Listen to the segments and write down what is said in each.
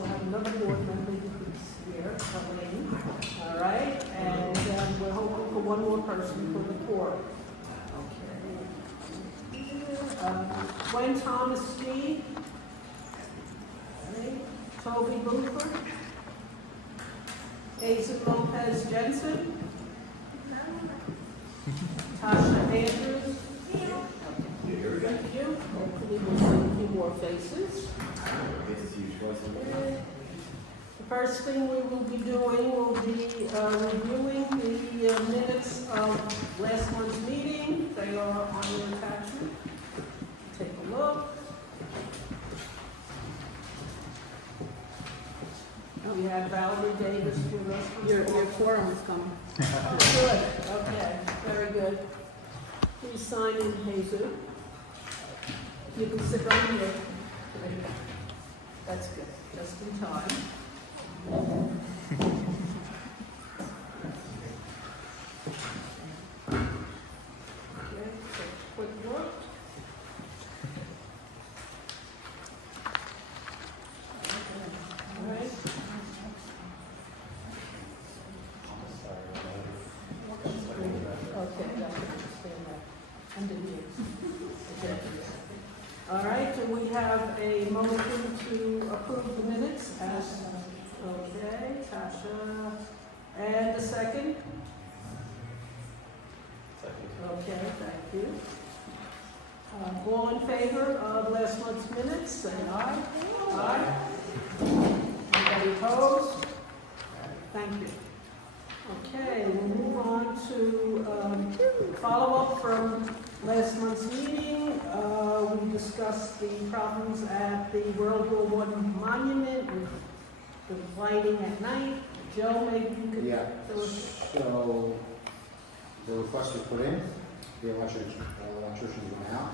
also have another board member who's here, Elaine. All right, and we're hoping for one more person for the quorum. Okay. Gwen Thomas Steve. Okay. Toby Boofer. Hazel Lopez Jensen. Tasha Andrews. Thank you. Hopefully we'll see a few more faces. The first thing we will be doing will be reviewing the minutes of last month's meeting. They are on your attachment. Take a look. We have Valerie Davis with us. Your quorum is coming. Good, okay, very good. Please sign in, Jesus. You can sit right here. That's good, just in time. Okay, so quick look. All right. Okay, yeah, I understand that. Underneath. Okay. All right, do we have a motion to approve the minutes as, okay, Tasha, and a second? Okay, thank you. All in favor of last month's minutes, say aye. Aye. Anybody opposed? Thank you. Okay, we'll move on to follow-up from last month's meeting. We discussed the problems at the World War I monument with the lighting at night. Joe, maybe you could... Yeah, so the request was put in, the electricians went out.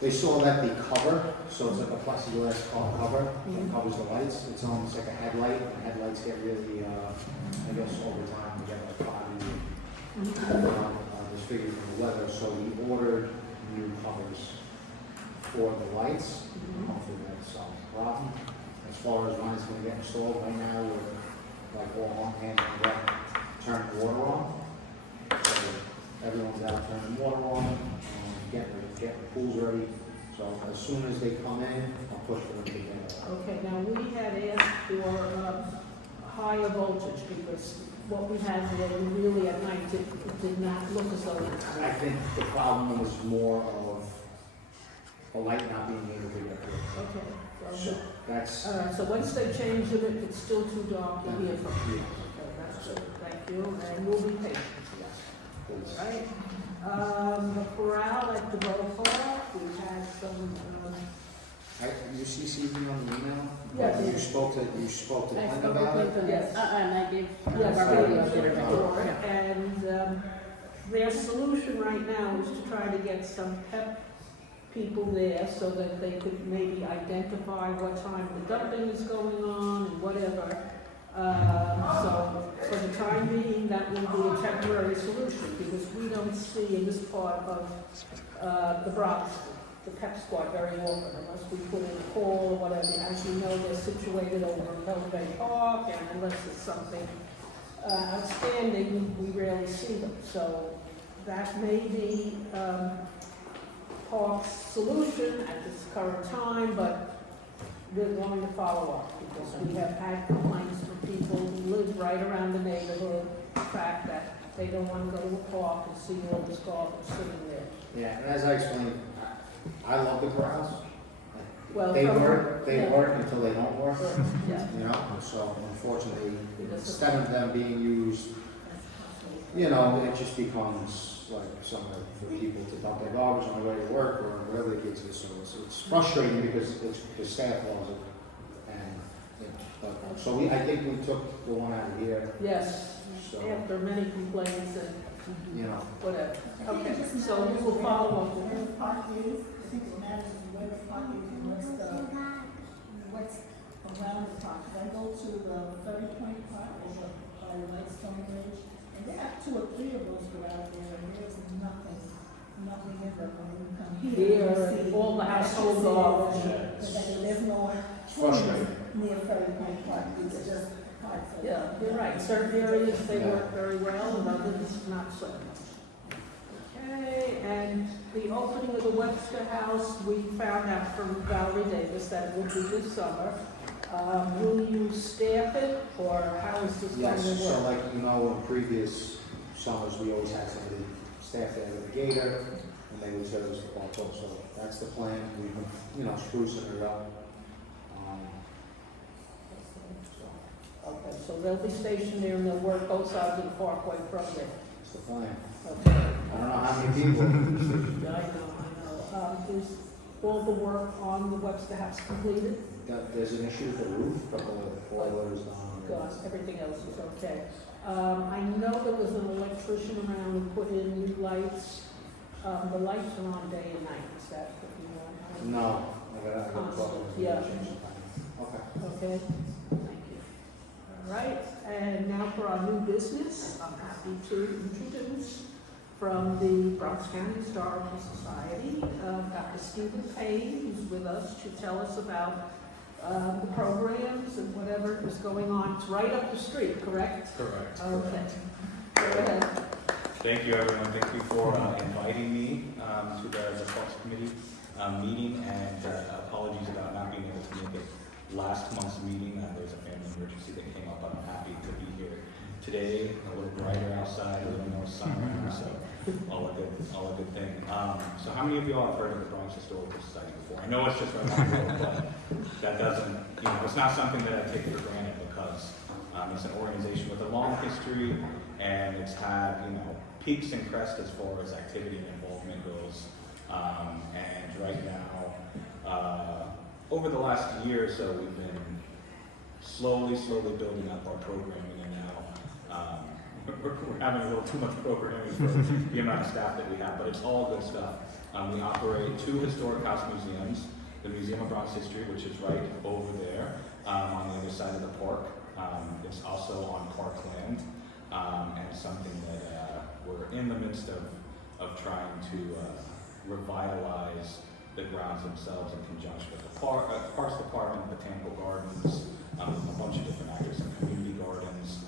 They saw that the cover, so it's like a plexiglass cover that covers the lights. It's almost like a headlight. The headlights get really, I guess over time, they get like foggy, disfigured from the weather. So we ordered new covers for the lights. Hopefully that solves the problem. As far as when it's going to get installed, right now we're like all hands on deck, turning the water on. So everyone's out turning the water on, getting the pools ready. So as soon as they come in, I'll push for them to get. Okay, now we had asked for higher voltage because what we had today really at night did not look as though it I think the problem was more of the light not being able to get through. Okay. So that's. All right, so once they change it, if it's still too dark, you'll be affected. Yeah. Okay, that's good, thank you, and we'll be patient, yes. Please. All right, the corral at the Borough Park, we had some, You CC'd me on the email? Yes. You spoke to I Glenn spoke about with it? them, Yes. and I gave yes, Barbara they the did other for it, yeah. and their solution right now is to try to get some PEP people there so that they could maybe identify what time the dumping is going on and whatever. So for the time being, that will be a temporary solution because we don't see in this part of the Bronx the PEP squad very often unless we put in a call or whatever. As you know, they're situated over in Bay Park, and unless it's something outstanding, we rarely see them. So that may be Park's solution at this current time, but we're going to follow up because we have had complaints from people who live right around the neighborhood, the fact that they don't want to go to a park and see all this garbage sitting there. Yeah, and as I explained, I love the corrals. Well, They from- work yeah. until they don't work, Yeah. you know, so unfortunately, Because of- instead of them being used, you know, it just becomes like somewhere for people to dump their garbage on the way to work or whatever the kids do. So it's frustrating because it's the staff loves it. And, you know, but, so I think we took the one out of here, Yes, so, after many complaints and you know. whatever. Okay, so we will follow up with Where the park is, I think it matters where the park is and what's around the park. I go to the 30-point park over by Whitestone Bridge, and there are 2 or 3 of those go out there, and there's nothing in them when you come here. here, you see all the household garbage. But then there's no. Frustrating. near Ferry Point Park, these are just parts of. Yeah, you're right, certain areas they work very well, and others not so much. Okay, and the opening of the Webster House, we found out from Valerie Davis that it will be this summer. Will you staff it, or how is this going Yes, to so work? like, you know, in previous summers, we always had somebody staff there with a gator, and they would service the ball court, so that's the plan. We've been, you know, sprucing it up. So, Okay, so they'll be stationed there and they'll work both sides of the parkway from there. that's the plan. Okay. I don't know how many people. Yeah, I know. Is all the work on the Webster House completed? There's an issue with the roof, a couple of boilers down. God, everything else is okay. I know there was an electrician around who put in new lights. The lights are on day and night, is that what you want? No, I got a couple of Yeah. change the plan. Okay. Okay, thank you. All right, and now for our new business, I'm happy to introduce from the Bronx County Historical Society, Dr. Stephen Payne, who's with us to tell us about the programs and whatever is going on. It's right up the street, correct? Correct. Okay. Go ahead. Thank you, everyone. Thank you for inviting me to the Parks Committee meeting, and apologies about not being able to make it last month's meeting. There's a family emergency that came up, but I'm happy to be here today. A little brighter outside, a little more sun around, so all a good thing. So how many of you all have heard of the Bronx Historical Society before? I know it's just right down the road, but that doesn't, you know, it's not something that I take for granted, because it's an organization with a long history, and it's had, you know, peaks and crests as far as activity and involvement goes. And right now, over the last year or so, we've been slowly building up our programming, and now we're having a little too much programming for the amount of staff that we have, but it's all good stuff. We operate 2 historic house museums, the Museum of Bronx History, which is right over there on the other side of the park. It's also on parkland, and something that we're in the midst of trying to revitalize the grounds themselves in conjunction with the Parks Department, Botanical Gardens, a bunch of different actors, and community gardens.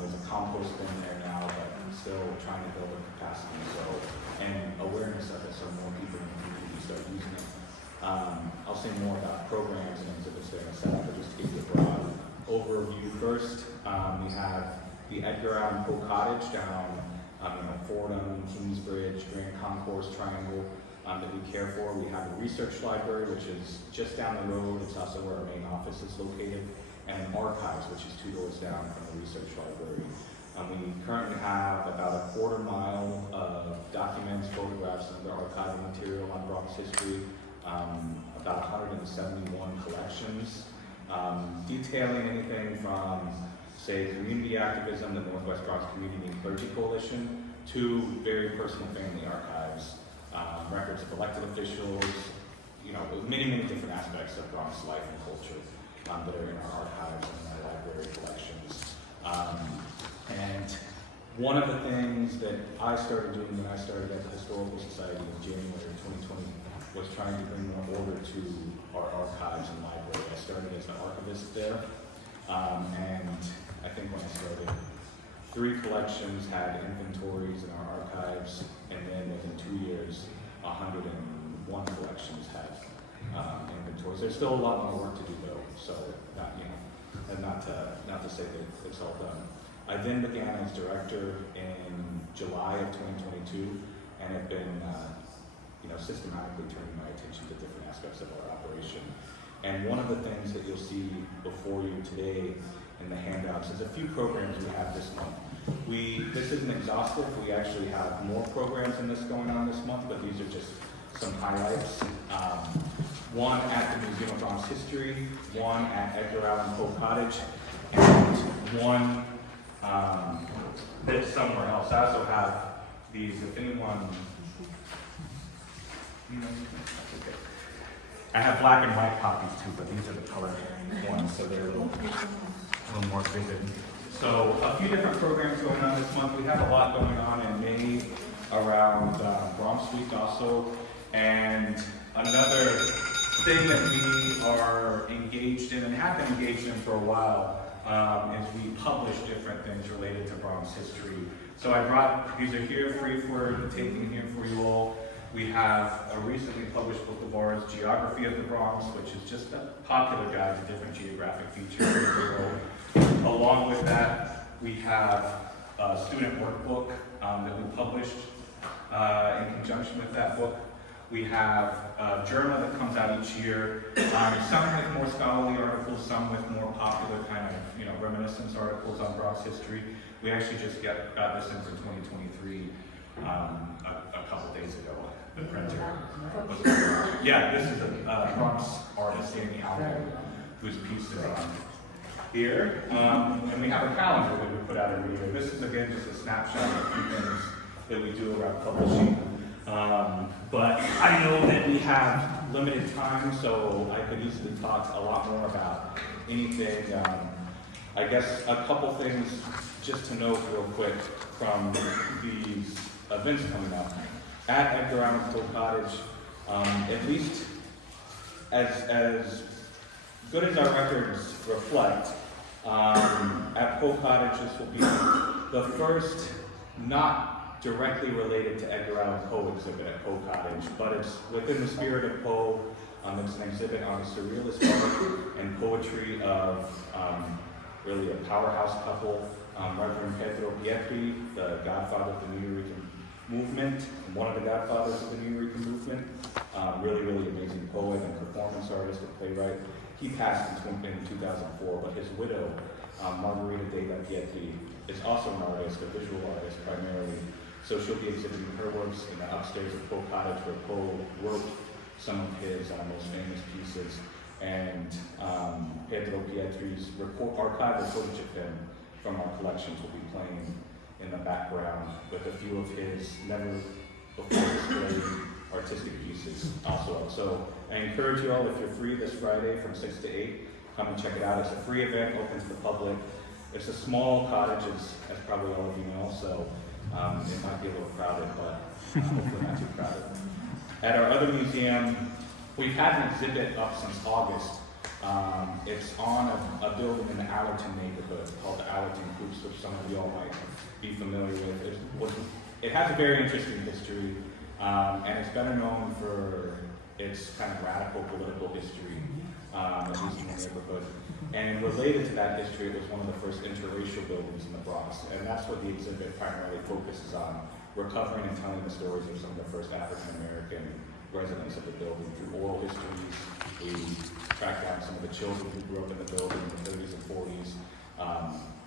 There's a compost bin there now, but still trying to build a capacity and awareness of it, so more people in the community start using it. I'll say more about programs and exhibits there in a second, but just to give you a broad overview first, we have the Edgar Allan Poe Cottage down Fordham, Kingsbridge, Grand Concourse Triangle that we care for. We have a research library, which is just down the road. It's also where our main office is located, and archives, which is 2 doors down from the research library. We currently have about a quarter mile of documents, photographs, and other archival material on Bronx history, about 171 collections, detailing anything from, say, community activism, the Northwest Bronx Community and Clergy Coalition, to very personal family archives, records of elected officials, you know, many different aspects of Bronx life and culture that are in our archives and our library collections. And one of the things that I started doing when I started at the Historical Society in January 2020 was trying to bring more order to our archives and library. I started as an archivist there, and I think when I started, 3 collections had inventories in our archives, and then within 2 years, 101 collections had inventories. There's still a lot more work to do though, so not, you know, and not to say that it's all done. I then began as director in July of 2022, and have been systematically turning my attention to different aspects of our operation. And one of the things that you'll see before you today in the handouts is a few programs we have this month. This isn't exhaustive. We actually have more programs than this going on this month, but these are just some highlights. One at the Museum of Bronx History, one at Edgar Allan Poe Cottage, and one that's somewhere else. I also have these, if anyone, okay. I have black and white copies too, but these are the color ones, so they're a little more vivid. So a few different programs going on this month. We have a lot going on in May around Bronx Week also, and another thing that we are engaged in and have been engaged in for a while is we publish different things related to Bronx history. So I brought, these are here free for the taking here for you all. We have a recently published book of ours, Geography of the Bronx, which is just a popular guide to different geographic features of the world. Along with that, we have a student workbook that we published in conjunction with that book. We have a journal that comes out each year, some with more scholarly articles, some with more popular kind of, reminiscence articles on Bronx history. We actually just got this in for 2023 a couple days ago. The printer was, yeah, this is a Bronx artist, Amy Allen, whose piece is on here. And we have a calendar that we put out every year. This is, again, just a snapshot of a few things that we do around publishing. But I know that we have limited time, so I could easily talk a lot more about anything. I guess a couple things just to note real quick from these events coming up. At Edgar Allan Poe Cottage, at least as good as our records reflect, at Poe Cottage this will be the first not directly related to Edgar Allan Poe exhibit at Poe Cottage, but it's within the spirit of Poe. It's an exhibit on the surrealist art and poetry of really a powerhouse couple, Reverend Pedro Pietri, the godfather of the Nuyorican movement, one of the godfathers of the Nuyorican movement, really amazing poet and performance artist and playwright. He passed in 2004, but his widow, Margarita Della Pietri, is also an artist, a visual artist primarily. So she'll be exhibiting her works in the upstairs of Poe Cottage, where Poe wrote some of his most famous pieces. And Pedro Pietri's archival footage of him from our collections will be playing in the background with a few of his never before displayed artistic pieces also. So I encourage you all, if you're free this Friday from 6 to 8, come and check it out. It's a free event, open to the public. It's a small cottage, as probably all of you know, so it might be a little crowded, but hopefully not too crowded. At our other museum, we've had an exhibit up since August. It's on a building in the Allerton neighborhood called the Allerton Coops, which some of you all might be familiar with. It has a very interesting history, and it's better known for its kind of radical political history, at least in the neighborhood. And related to that history, it was one of the first interracial buildings in the Bronx, and that's what the exhibit primarily focuses on, recovering and telling the stories of some of the first African-American residents of the building through oral histories. We track down some of the children who grew up in the building in the 30s and 40s.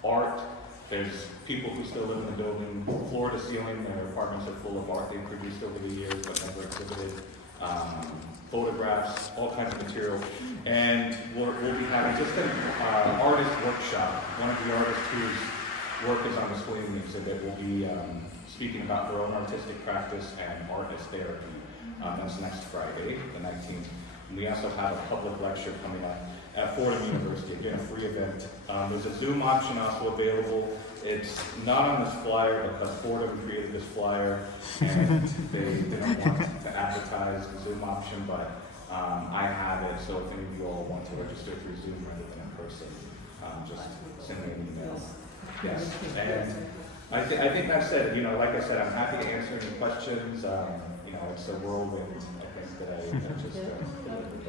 Art, there's people who still live in the building, floor to ceiling, their apartments are full of art they've produced over the years but never exhibited. Photographs, all kinds of material. And we'll be having just an artist workshop. One of the artists whose work is on display in the exhibit will be speaking about her own artistic practice and art as therapy. That's next Friday, the 19th. And we also have a public lecture coming up at Fordham University, again a free event. There's a Zoom option also available. It's not on this flyer because Fordham created this flyer and they didn't want to advertise the Zoom option, but I have it, so if any of you all want to register through Zoom rather than in person, just send me an email. Yes, and I think that's it. Like I said, I'm happy to answer any questions. It's a whirlwind, I think, that I just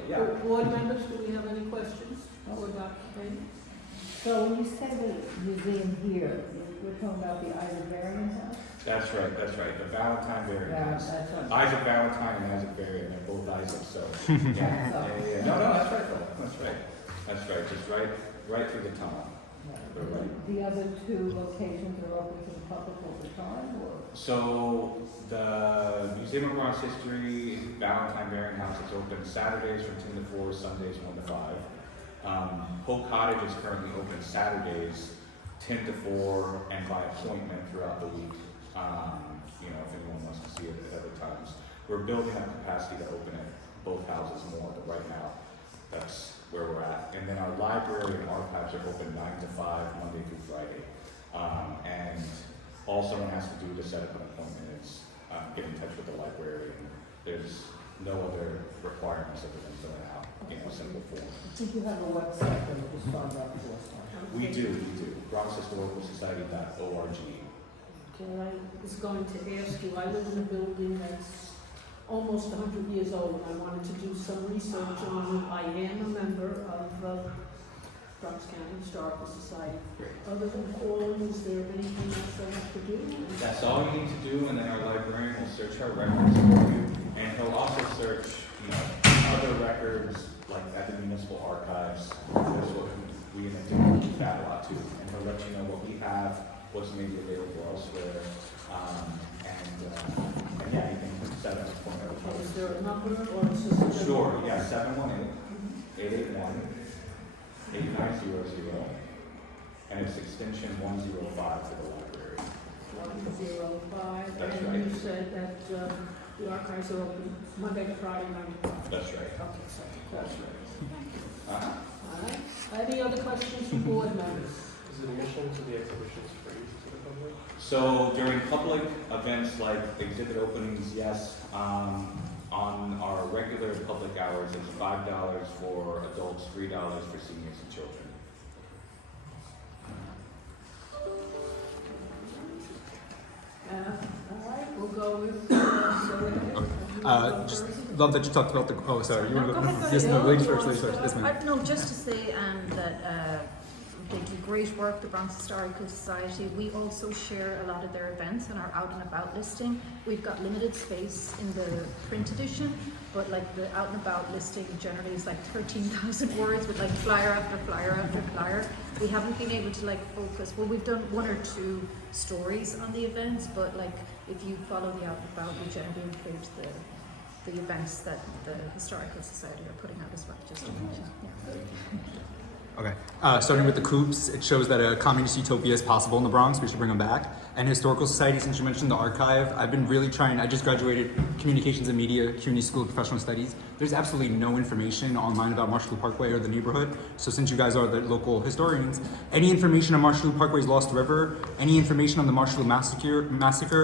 yeah. Board members, do we have any questions for Dr. Payne? So when you say the museum here, we're talking about the Isaac Varian house? That's right. The Valentine Varian Yeah, house. that's right. Isaac Valentine and Isaac Varian, they're both Isaac, so. Yeah. No, that's right, though. That's right. Just right through the tunnel. Right. The other two locations are open to the public all the time, or? So the Museum of Bronx History, Valentine Varian House, is open Saturdays from 10 to 4, Sundays 1 to 5. Poe Cottage is currently open Saturdays 10 to 4 and by appointment throughout the week. If anyone wants to see it at other times. We're building up capacity to open it both houses more, but right now that's where we're at. And then our library and archives are open 9 to 5, Monday through Friday. And all someone has to do to set up an appointment is get in touch with the librarian. There's no other requirements other than filling out, a simple form. I think you have a website that was found out for us. We do. BronxHistoricalSociety.org. Okay, I was going to ask you, I live in a building that's almost 100 years old. I wanted to do some research on it. I am a member of Bronx County Historical Society. Other than calling, is there anything else I have to do? That's all you need to do, and then our librarian will search our records for you, and he'll also search, other records like at the municipal archives. That's what we do that a lot too, and he'll let you know what we have, what's maybe available elsewhere, and yeah, you can set up a point of. Is there a number or is this a... Sure, yeah, 718-881-8900, and it's extension 105 for the library. 105, That's and right. you said that the archives are open Monday to Friday, 9 to 5. That's right. Okay, so That's right. all right. Any other questions from board members? Is admission to the exhibitions free to the public? So during public events like exhibit openings, yes. On our regular public hours, it's $5 for adults, $3 for seniors and children. All right, we'll go with... Just love that you talked about the. Oh, sorry. You want to No, go? go ahead, Yes, no, go ladies ahead. first. Ladies first. Yes, ma'am. No, just to say that they do great work, the Bronx Historical Society. We also share a lot of their events and our out and about listing. We've got limited space in the print edition, but like the out and about listing generally is like 13,000 words with like flyer after flyer after flyer. We haven't been able to like focus. Well, we've done 1 or 2 stories on the events, but like if you follow the out and about, we generally include the events that the Historical Society are putting out as well. Just to mention. Yeah. Okay. Starting with the coops, it shows that a communist utopia is possible in the Bronx. We should bring them back. And Historical Society, since you mentioned the archive, I've been really trying. I just graduated Communications and Media, CUNY School of Professional Studies. There's absolutely no information online about Marshall Parkway or the neighborhood. So since you guys are the local historians, any information on Marshall Parkway's Lost River, any information on the Marshall Massacre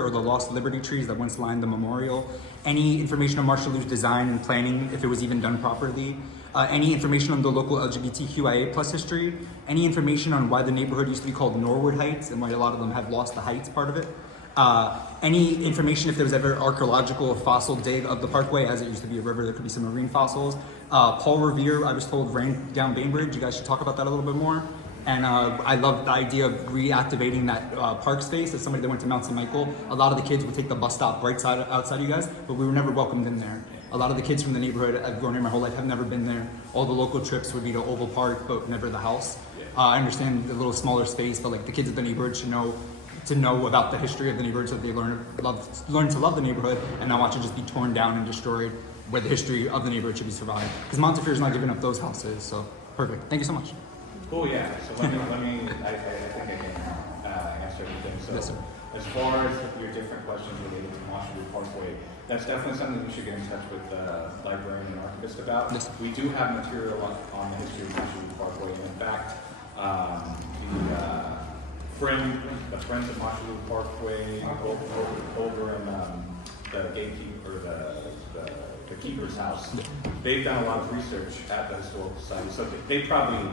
or the Lost Liberty trees that once lined the memorial, any information on Marshall's design and planning, if it was even done properly, any information on the local LGBTQIA plus history, any information on why the neighborhood used to be called Norwood Heights and why a lot of them have lost the Heights part of it. Any information if there was ever archaeological fossil dig of the parkway, as it used to be a river, there could be some marine fossils. Paul Revere, I was told, ran down Bainbridge. You guys should talk about that a little bit more. And I love the idea of reactivating that park space. As somebody that went to Mount St. Michael, a lot of the kids would take the bus stop right side outside you guys, but we were never welcomed in there. A lot of the kids from the neighborhood, I've grown here my whole life, have never been there. All the local trips would be to Oval Park, but never the house. I understand the little smaller space, but like the kids of the neighborhood should know about the history of the neighborhood so they learn to love the neighborhood and not watch it just be torn down and destroyed, where the history of the neighborhood should be survived. Because Montefiore is not giving up those houses, so perfect. Thank you so much. Cool, yeah. So I think I can answer everything. So Yes, sir. as far as your different questions related to Marshall Parkway, that's definitely something we should get in touch with the librarian and archivist about. Yes. We do have material on the history of Marshall Parkway, and in fact, the Friends of Marshall Parkway over in the gatekeeper, the keeper's house, they've done a lot of research at the Historical Society, so they probably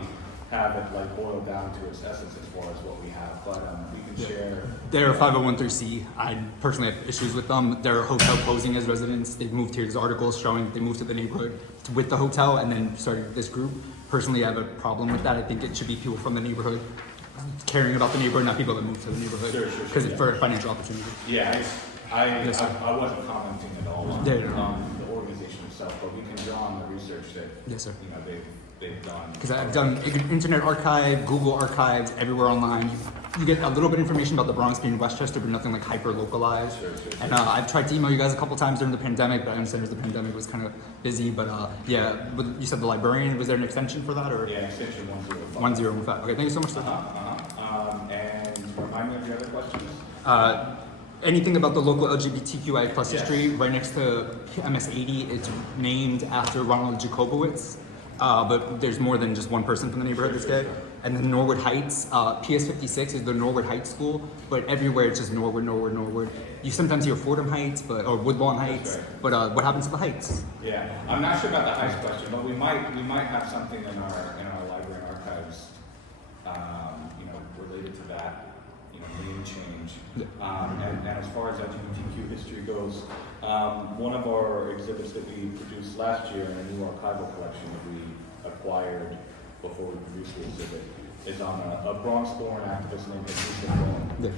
have it like boiled down to its essence as far as what we have, but we can share. They're a 501(c)(3). I personally have issues with them. They're hotel posing as residents. They've moved here. There's articles showing they moved to the neighborhood with the hotel and then started this group. Personally, I have a problem with that. I think it should be people from the neighborhood caring about the neighborhood, not people that move to the neighborhood. Sure, Because yeah. for financial opportunity. Yeah, I Yes, sir. wasn't commenting at all on, Yeah, yeah. on the organization itself, but we can draw on the research that Yes, sir. they've done. Because I've done Internet Archive, Google Archives, everywhere online. You get a little bit of information about the Bronx being Westchester, but nothing like hyper localized. Sure. And I've tried to email you guys a couple times during the pandemic, but I understand the pandemic was kind of busy. But yeah, but you said the librarian, was there an extension for that? Or Yeah, extension 105. 1015. Okay, thank you so much, sir. And remind me of your other questions. Anything about the local LGBTQI plus Yes. history, right next to MS 80, it's named after Ronald Jacobowitz. but there's more than just one person from the neighborhood this day. And then Norwood Heights, PS 56 is the Norwood Heights school, but everywhere it's just Norwood, Norwood, Norwood. You sometimes hear Fordham Heights, or Woodlawn Heights, but what happens to the Heights? Yeah, I'm not sure about the Heights question, but we might have something in our library and archives, related to that, name change. And as far as LGBTQ history goes, one of our exhibits that we produced last year in a new archival collection that we acquired before we produced the exhibit is on a Bronx-born activist named Jesus Bone.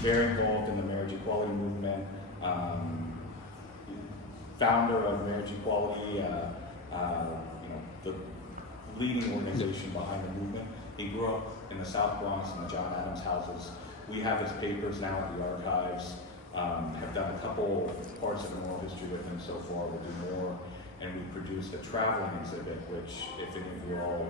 Very involved in the marriage equality movement, founder of Marriage Equality, the leading organization behind the movement. He grew up in the South Bronx in the John Adams houses. We have his papers now at the archives, have done a couple parts of the oral history with him so far, we'll do more. And we produced a traveling exhibit, which if any of you all,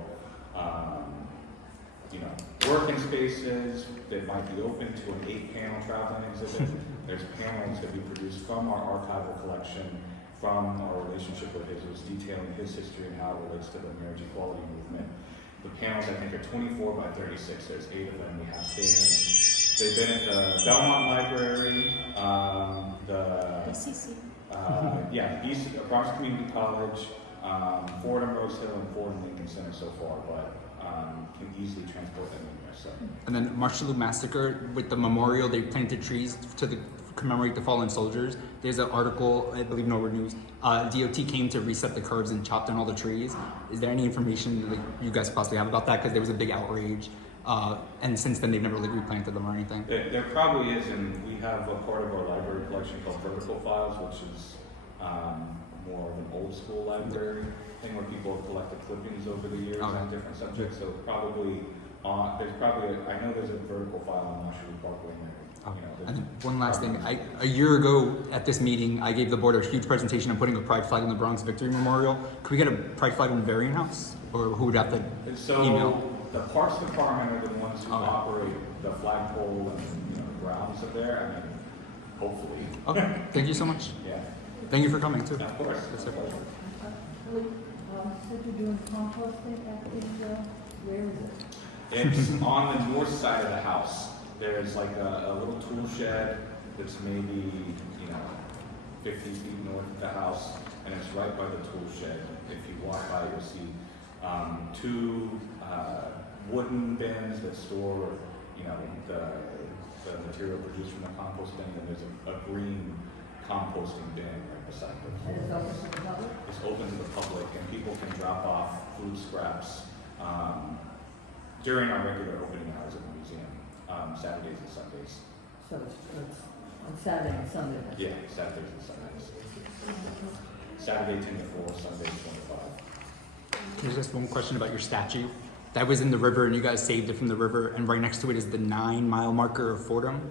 working spaces that might be open to an 8-panel traveling exhibit. There's panels that we produced from our archival collection, from our relationship with Jesus, detailing his history and how it relates to the marriage equality movement. The panels, I think, are 24 by 36. There's 8 of them. We have stands. They've been at the Belmont Library, BCC. BC, Bronx Community College, Fordham Rose Hill, and Fordham Lincoln Center so far, but can easily transport them anywhere. So. And then Marshalltown Massacre, with the memorial, they planted trees to commemorate the fallen soldiers. There's an article, I believe Norwood News, DOT came to reset the curbs and chopped down all the trees. Is there any information that you guys possibly have about that? Because there was a big outrage. And since then, they've never really replanted them or anything. There probably is, and we have a part of our library collection called Vertical Files, which is more of an old school library thing where people have collected clippings over the years on different subjects. So probably, I know there's a vertical file on Marshall Parkway there. And one last thing, a year ago at this meeting, I gave the board a huge presentation on putting a pride flag in the Bronx Victory Memorial. Could we get a pride flag in Varian House? Or who would have to email? The Parks Department are the ones who operate the flagpole and the grounds of there. I mean, hopefully. Okay, thank you so much. Yeah. Thank you for coming too. Of course. That's it. Said you're doing composting at the, where is it? It's on the north side of the house. There's like a little tool shed that's maybe 50 feet north of the house, and it's right by the tool shed. If you walk by, you'll see 2 wooden bins that store the material produced from the composting, and there's a green composting bin right beside it. And it's open to the public? It's open to the public, and people can drop off food scraps during our regular opening hours of the museum, Saturdays and Sundays. So it's on Saturday and Sunday? Yeah, Saturdays and Sundays. Saturday 10 to 4, Sunday 25. There's just one question about your statue. That was in the river and you guys saved it from the river, and right next to it is the 9-mile marker of Fordham.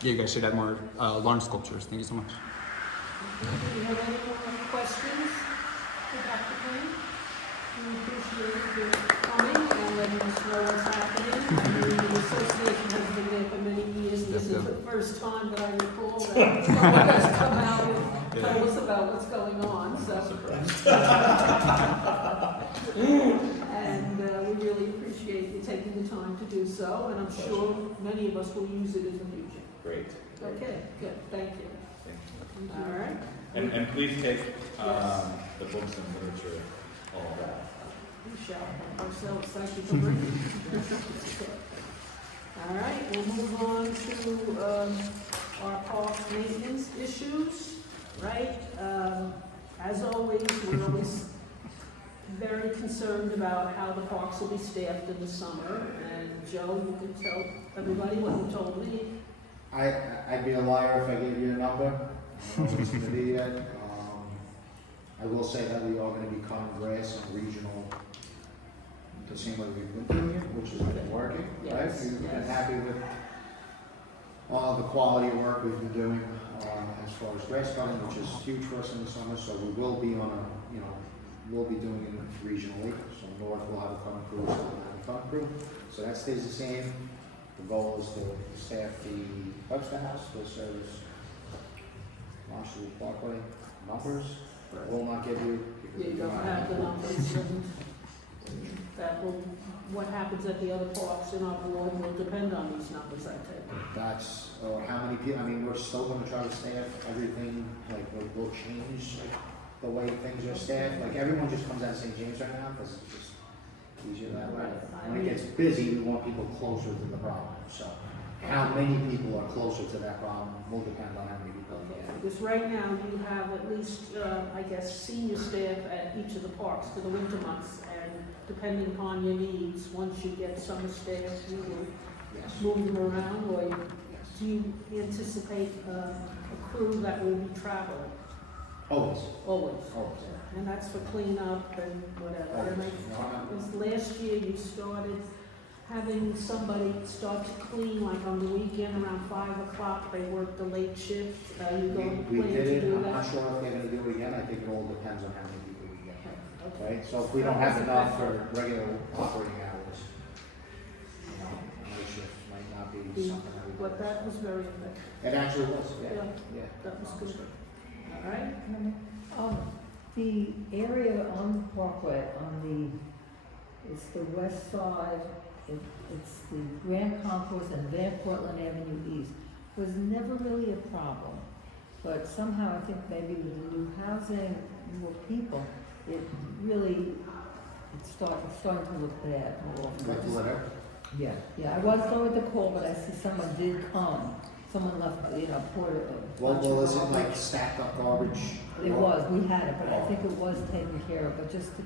Yeah, you guys should have more lawn sculptures. Thank you so much. Do you have any more questions for Dr. Green? We appreciate your coming and letting us know what's happening. I mean, the association has been there for many years. This is the first time that I recall that someone has come out and told us about what's going on. So. And we really appreciate you taking the time to do so, and I'm sure many of us will use it in the future. Great. Okay, good, thank you. Thank you. All right. And please take the books and literature, all of that. We shall ourselves, thank you for bringing it. All right, we'll move on to our park maintenance issues, right? As always, we're always very concerned about how the parks will be staffed in the summer. And Joe, you can tell everybody what you told me. I'd be a liar if I gave you a number. I don't know what it's gonna be yet. I will say that we are gonna be cutting grass and regional, the same way we've been doing it, which has been working, right? Yes, We've been yes. happy with the quality of work we've been doing as far as grass cutting, which is huge for us in the summer. So we will be on we'll be doing it regionally. So north will have a cutting crew, south will have a cutting crew. So that stays the same. The goal is to staff the Webster House, to service Marshall Parkway numbers. Will not give you You don't have the numbers, and that will, what happens at the other parks in our board will depend on these numbers, I take. That's, how many people, I mean, we're still gonna try to staff everything, like, we'll change, like, the way things are staffed, like, everyone just comes out of St. James right now, because it's just easier that way. When it gets busy, we want people closer to the problem, so how many people are closer to that problem will depend on how many people. Okay, because right now you have at least, I guess, senior staff at each of the parks for the winter months, and depending upon your needs, once you get summer staff, you will Yes. move them around, or do you anticipate a crew that will be traveling? Always, Always. always. And that's for cleanup and whatever. And because last year you started having somebody start to clean, like on the weekend around 5 o'clock, they work the late shift. You going to We plan did to it, do I'm not that? sure if they're gonna do it again, I think it all depends on how many people we get, Okay. right? So if we don't have enough for regular operating hours, you know, night shift might not be something that we. But that was very effective. It actually was, yeah, Yeah. yeah. That was good. All right? The area on Parkway, it's the west side, it's the Grand Concourse and Van Cortlandt Avenue East, was never really a problem. But somehow, I think maybe with the new housing, more people, it really, it's starting to look bad more often. Like litter? Yeah, I was going to call, but I see someone did come. Someone left, poured a bunch of Well, is it garbage. like stacked up garbage? It was, we had it, but I think it was taken care of, but just to,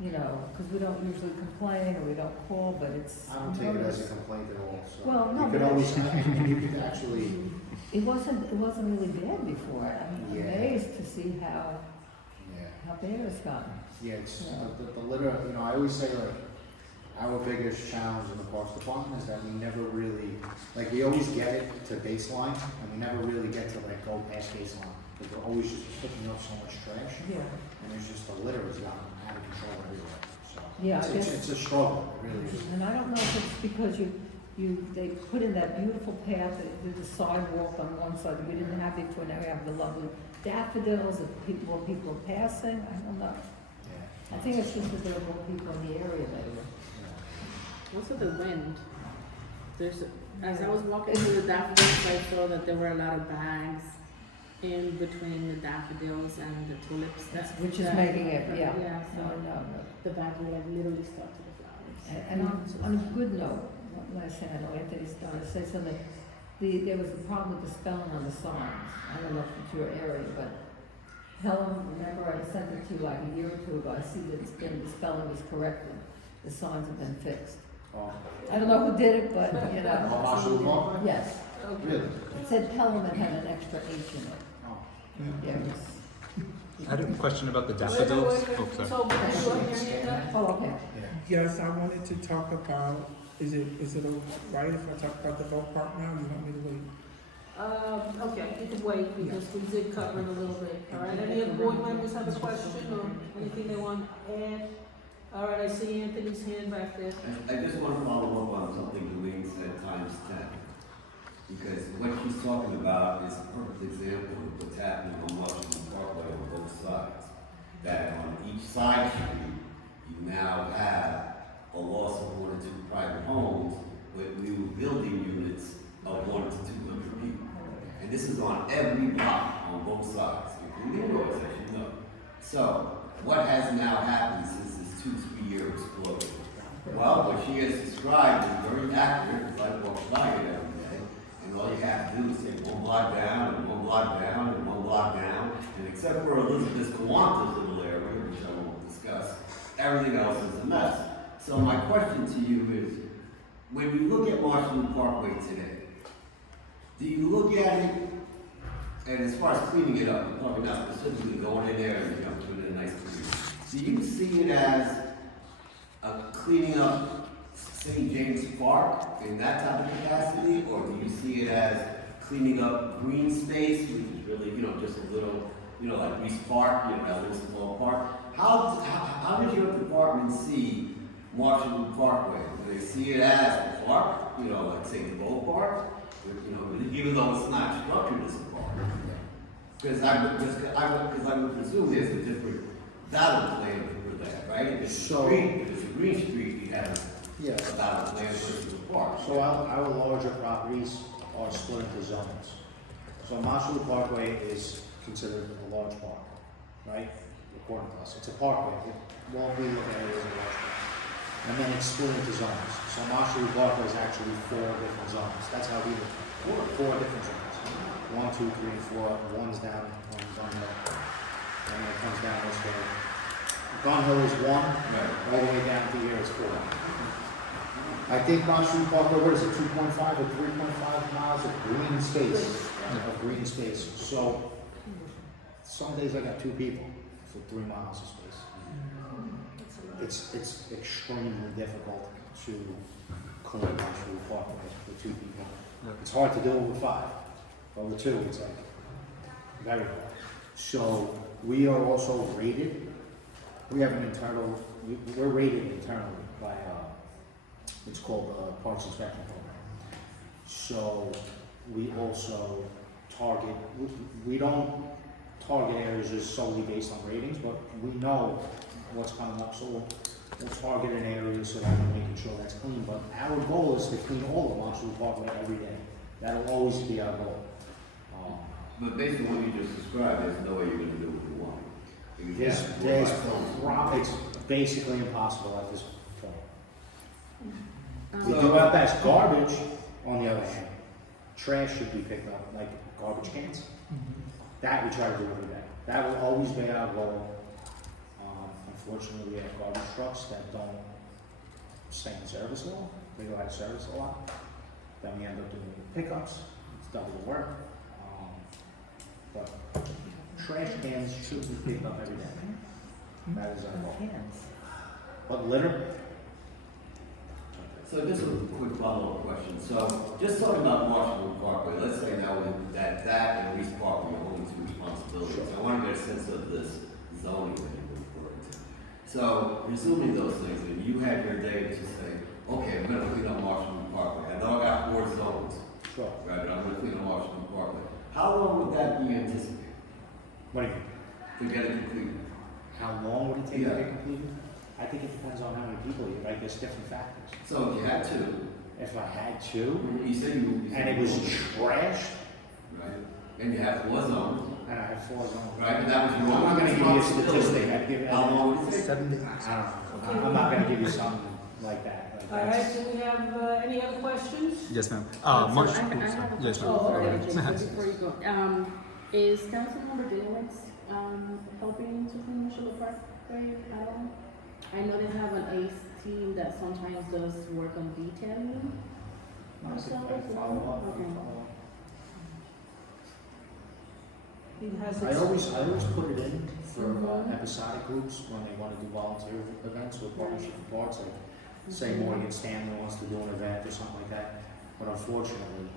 because we don't usually complain or we don't call, but it's. I don't take it as a complaint at all, so. Well, no, You could but always, you could actually, It wasn't really bad before. I'm Yeah. amazed to see how yeah, bad it's gotten. yeah, it's, Yeah. the litter, I always say like, our biggest challenge in the parks department is that we never really, like, we always get it to baseline, and we never really get to like go past baseline, because we're always just picking up so much trash, Yeah. and there's just, the litter has gotten out of control everywhere, so. Yeah, I It's guess- a struggle, it really is. And I don't know if it's because they put in that beautiful path, the sidewalk on one side, we didn't have before, now we have the lovely daffodils, that people are passing, I don't know. Yeah. I think it's just that there are more people in the area lately. Also the wind. As I was walking through the daffodils, I saw that there were a lot of bags in between the daffodils and the tulips. Which is making it, yeah. Yeah, No, so no. the bag will like literally stuck to the flowers. And on a good note, one last thing, I know Anthony's done, to say something, there was a problem with the spelling on the signs. I don't know if it's your area, but Helen, remember I sent it to you like a year or two ago, I see that the spelling was corrected, the signs have been fixed. Oh, I don't know who did it, but, oh, Marshall Park? yes, Really? it said Pelham and had an extra H in it. Oh. Yeah, it was, I had a question about the Wait, daffodils. wait, wait. Oh, sorry. So, you want to hear that? oh, okay. Yes, I wanted to talk about, is it right if I talk about the vote part now, or you want me to wait? Okay, you can wait, because we did cover it a little bit, all right? Any other board members have a question, or anything they want to add? All right, I see Anthony's hand back there. I just want to follow up on something Louise said times 10. Because what she's talking about is a perfect example of what's happening on Washington Parkway on both sides. That on each side street, you now have a loss of 1 or 2 private homes with new building units of 1 to 200 people. And this is on every block on both sides, including yours, as you know. So, what has now happened since this 2-3 year explosion? Well, what she has described is very accurate, because I walk by it every day, and all you have to do is take 1 block down, and 1 block down, and 1 block down, and except for Elizabeth Cawanta's little area, which I won't discuss, everything else is a mess. So my question to you is, when you look at Washington Parkway today, do you look at it, and as far as cleaning it up, you're probably not specifically going in there and doing a nice clean. Do you see it as cleaning up St. James Park in that type of capacity, or do you see it as cleaning up green space, which is really, just a little, like Reese Park, that little small park? How does your department see Washington Parkway? Do they see it as a park, like say the Bow Park? Even though it's not structured as a park. Because I would presume there's a different valid plan for that, right? If it's a So- street, if it's a green street, we have Yeah. a valid plan for the park. So our larger properties are split into zones. So Marshall Parkway is considered a large park, right? According to us, it's a parkway, what we look at it as a large park. And then it's split into zones. So Marshall Parkway is actually 4 different zones, that's how we look at it, 4 different zones. 1, 2, 3, 4, one's down, one's Gun Hill, and then it comes down this way. Gun Hill is 1, Right. all the way down to here is 4. I think Marshall Parkway, what is it, 2.5 or 3.5 miles of green space, of green space. So some days I got 2 people for 3 miles of space. It's extremely difficult to clean Marshall Parkway for 2 people. It's hard to do it with 5, but with 2, it's like very hard. So we are also rated. We have an internal. We're rated internally by. It's called the Parks Inspection Program. So we also target. We don't target areas just solely based on ratings, but we know what's coming up. So we'll target an area so that we're making sure that's clean. But our goal is to clean all of Marshall Parkway every day. That'll always be our goal. But based on what you just described, there's no way you're gonna do what you want. You There's, have to there's, provide something. it's basically impossible at this point. We So- do our best. Garbage, on the other hand, trash should be picked up, like garbage cans. That we try to do every day. That will always be our goal. Unfortunately, we have garbage trucks that don't stay in service long. They go out of service a lot. Then we end up doing pickups. It's double the work. But trash cans should be picked up every day. That is our goal. But litter, So just a quick follow-up question. So just talking about Marshall Parkway, let's say now that and Reese Park are your only 2 responsibilities. Sure. I want to get a sense of this zoning that you're referring to. So presuming those things, and you had your day to say, okay, I'm going to clean up Marshall Parkway. I know I got 4 zones, sure. right, but I'm going to clean up Marshall Parkway. How long would that be anticipated What do you mean? to get it completed? How long would it take to Yeah. get completed? I think it depends on how many people you, right? There's different factors. So if you had 2, If I had 2, you said you and it was trashed, right, and you have 4 zones, and I had 4 zones. right, and that was your I'm not gonna give you a responsibility. statistic, I'd give you. How long would it take? 7 days. I don't know, I'm not gonna give you something like that. Like All right, that's- do we have any other questions? Yes, ma'am. So I Marsh. have a Yes, question ma'am. Oh, for okay. AJ, so before you go. Is Councilmember Dewitz, helping to clean Marshall Parkway at all? I know they have an ACE team that sometimes does work on detailing. I could follow up, I could Okay. follow up. He has I it. always put it in for episodic groups when they want to do volunteer events with partnership with parks, like say Morgan Stanley wants to do an event or something like that. But unfortunately,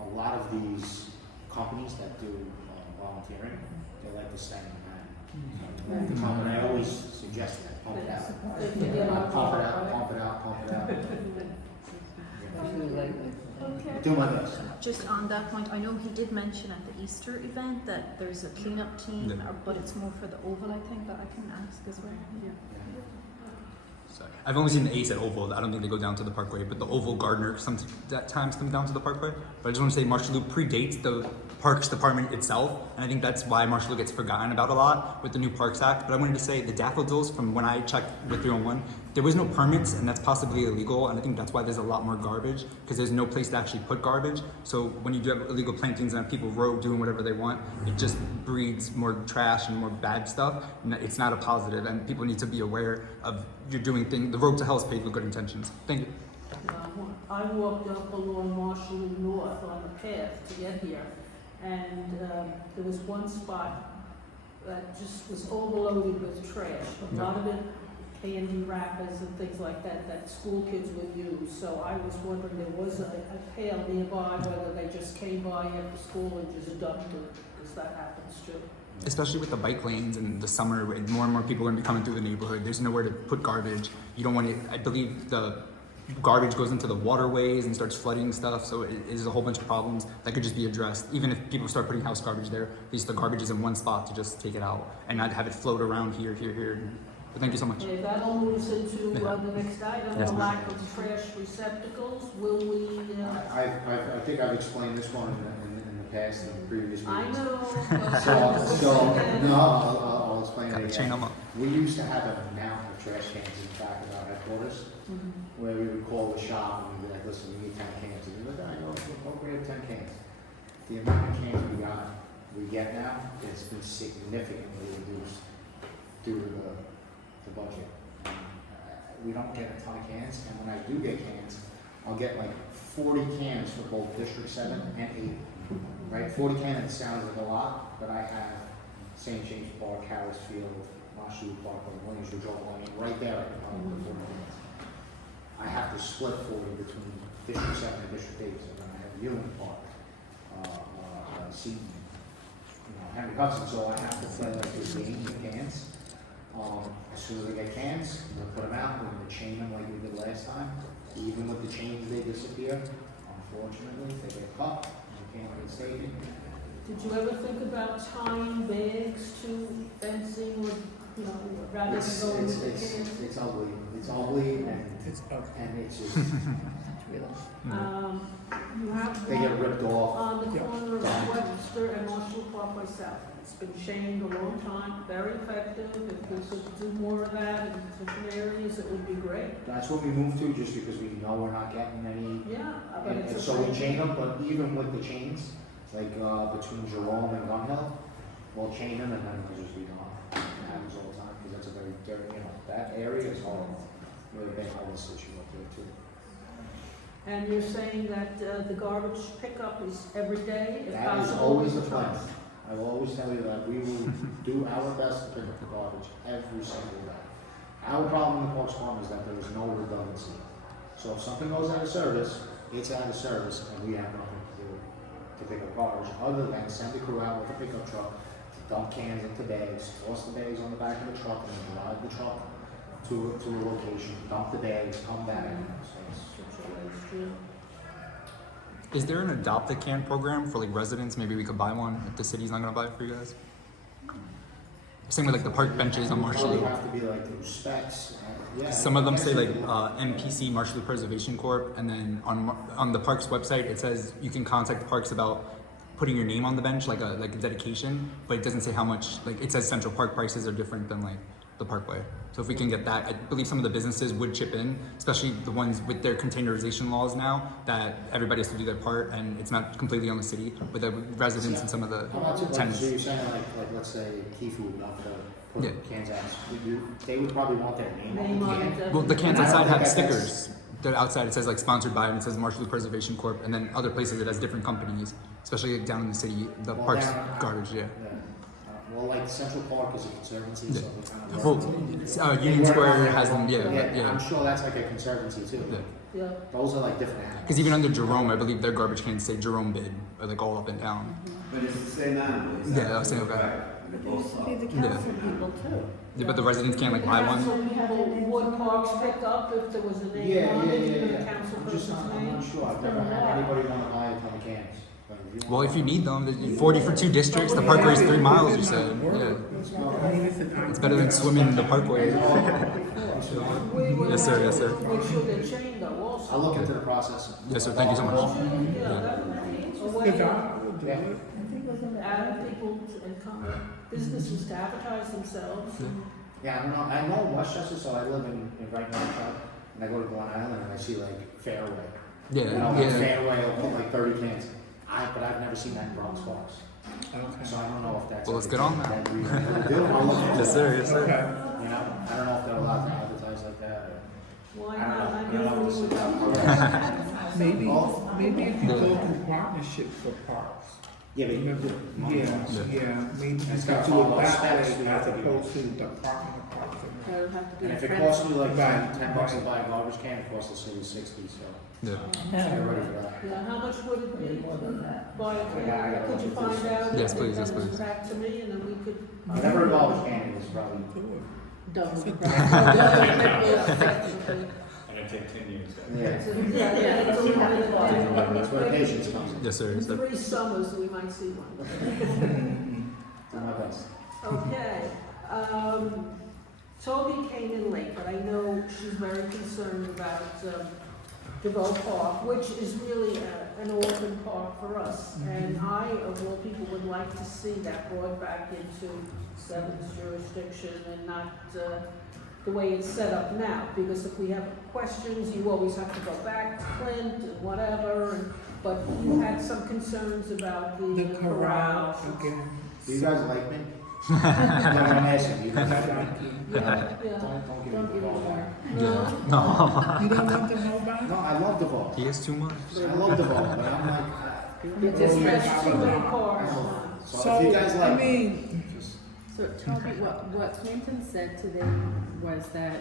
a lot of these companies that do volunteering, they like to stay in the and I always suggest that, pump it out. If you get on Pump it top out, of pump it out, pump it out. Okay. Do my best. Just on that point, I know he did mention at the Easter event that there's a cleanup team, Yeah. but it's more for the oval, I think, that I can ask as well. Sorry. I've only seen the Ace at Oval. I don't think they go down to the Parkway, but the Oval Gardner sometimes come down to the Parkway. But I just want to say Marshall Loop predates the Parks Department itself, and I think that's why Marshall Loop gets forgotten about a lot with the new Parks Act. But I wanted to say the daffodils, from when I checked with 301, there was no permits, and that's possibly illegal, and I think that's why there's a lot more garbage, because there's no place to actually put garbage. So when you do have illegal plantings and have people rogue doing whatever they want, it just breeds more trash and more bad stuff. And it's not a positive, and people need to be aware of you're doing things. The road to hell is paved with good intentions. Thank you. I walked up along Marshall North on the path to get here, and there was one spot that just was overloaded with trash. A lot of it candy wrappers and things like that that school kids would use. So I was wondering, there was a pail nearby, whether they just came by after school and just dumped it, because that happens too. Especially with the bike lanes and the summer, when more and more people are going to be coming through the neighborhood. There's nowhere to put garbage. You don't want to. I believe the garbage goes into the waterways and starts flooding stuff. So it is a whole bunch of problems that could just be addressed. Even if people start putting house garbage there, at least the garbage is in one spot to just take it out and not have it float around here. But thank you so much. Okay, that all moves into the next item, Yes, the ma'am. lack of trash receptacles. Will we, I think I've explained this one in the past, in the previous I meetings. know. No, I'll explain Gotta it chain again. them up. We used to have a mountain of trash cans in the back of our headquarters, where we would call the shop and we'd be like, listen, we need 10 cans. And we're like, we have 10 cans. The amount of cans we get now, it's been significantly reduced due to the budget. We don't get a ton of cans, and when I do get cans, I'll get like 40 cans for both District 7 and 8. Right? 40 cans sounds like a lot, but I have St. James Park, Harrisfield, Marshall Park, Williams Ridge, right there I can probably put 40 cans. I have to split 40 between District 7 and District 8, so then I have Ewing Park, Seton, Henry Hudson, so I have to play like this game with cans. As soon as I get cans, we'll put them out, we're gonna chain them like we did last time. Even with the chains, they disappear. Unfortunately, they get cut, and you can't get saving. Did you ever think about tying bags to fencing or, rather than going with the cans? It's ugly. It's ugly It's up. and it's just, You have they get one ripped off. on the corner of Webster and Marshall Parkway South. It's been chained a long time, very effective. If we could do more of that in different areas, it would be great. That's what we moved to, just because we know we're not getting any. Yeah, but And it's a so we chain them, but even with the chains, like between Jerome and Gun Hill, we'll chain them and then we'll just be gone. It happens all the time, because that's a very dirty, that area is horrible. Really big homeless issue up there too. And you're saying that the garbage pickup is every day, if That is possible? always the plan. I will always tell you that we will do our best to pick up the garbage every single day. Our problem in the Parks Department is that there is no redundancy. So if something goes out of service, it's out of service, and we have nothing to do to pick up garbage, other than send the crew out with a pickup truck to dump cans into bags, toss the bags on the back of the truck, and then drive the truck to a location, dump the bags, come back. So it's- Is there an adopt a can program for like residents? Maybe we could buy one if the city's not gonna buy it for you guys. Same with like the park benches on Marshall. They have to be like through specs. Yeah. Some of them say like MPC, Marshall Preservation Corp, and then on the park's website it says you can contact the parks about putting your name on the bench, like a dedication, but it doesn't say how much. Like it says Central Park prices are different than like the Parkway. So if we can get that, I believe some of the businesses would chip in, especially the ones with their containerization laws now, that everybody has to do their part, and it's not completely on the city, but the residents and some of the How about, like, tenants. so you're saying like let's say Key Food, not to put Yeah. cans out, they would probably want their name Name on on the it. can. Well, the cans And I don't outside have think that's- stickers. The outside it says like sponsored by, and it says Marshall Preservation Corp, and then other places it has different companies, especially like down in the city, the Well, parks down- garbage, yeah. Well, like Central Park is a conservancy, so they kind of. Well, Union Square has them, yeah, but, I'm yeah. sure that's like a conservancy too. Yeah. Yeah. Those are like different animals. Because even under Jerome, I believe their garbage cans say Jerome bid, or like all up and down. But it's the same animal. It's Yeah, I was saying, okay. right, But they're there both used to be the sides. council people too. Yeah, but the residents can't like buy one. Council people would parks pick up if there was a name Yeah, on yeah, it, yeah, even a yeah. council I'm just person's not, I'm name? not sure, I've never had anybody want to buy a ton of cans. Like, Well, if you need them, 40 for 2 districts. The Parkway is 3 miles. You said, yeah. I mean, It's better than swimming in the Parkway. Yes, sir. Yes, sir. Make sure they're chained though also. I'll look into the process. Yes, sir. Thank you so much. Yeah, that would be a way Because I of would do Yeah. it. I think it was in the. adding people and businesses to advertise themselves. Yeah, I don't know, I know Westchester, so I live in right now, and I go to Glen Island and I see like Fairway. Yeah, You know, like yeah. Fairway will put like 30 cans. But I've never seen that in Bronx Parks. Okay. So I don't know if that's. Well, let's like get on that. we really do. I'll look into Yes, it. sir. Yes, sir. Okay. You know, I don't know if they're allowed to advertise like that or. Why I don't not? know. I You know, knew we would it's- Maybe, Oh. maybe if you go through partnerships for parks. Yeah, but Remember, yeah, maybe you It's got got to all do it those that specs way we as have to do. opposed to the Department of Parks and Rec. There would have to be And a if it friend. costs you like Right. $10 to buy a garbage can, it costs the city 60, so. Yeah. Get ready for that. Yeah, how much would it be More than that. to buy a can? Could you find out? Yes, and please, then yes, please. Back to me and then we could. Whatever a garbage can is probably. Double the price. And it'd take 10 years. Yeah. It's a limited event. That's where patience comes in. Yes, sir. In 3 summers, we might see one. Do my best. Okay, Toby came in late, but I know she's very concerned about DeVoe Park, which is really an orphan park for us. And I, of all people, would like to see that brought back into 7's jurisdiction and not the way it's set up now. Because if we have questions, you always have to go back to Clint and whatever. But you had some concerns about The corral again. Do you guys like me? No, I'm asking you. Guys like me? Yeah, Don't give Don't me give the it ball. more. No? No. You don't want the whole back? No, I love the ball. He is too much. I love the ball, but I'm like, It just has too many cars. so if you guys like. I mean, just- So Toby, what Clinton said today was that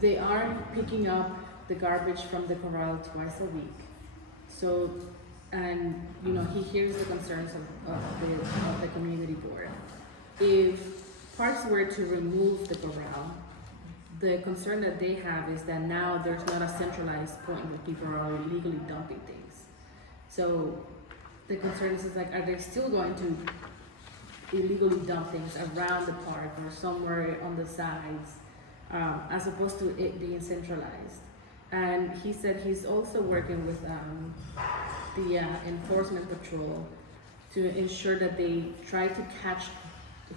they are picking up the garbage from the corral twice a week. So, and you know, he hears the concerns of the community board. If Parks were to remove the corral, the concern that they have is that now there's not a centralized point where people are illegally dumping things. So the concern is like, are they still going to illegally dump things around the park or somewhere on the sides, as opposed to it being centralized? And he said he's also working with the enforcement patrol to ensure that they try to catch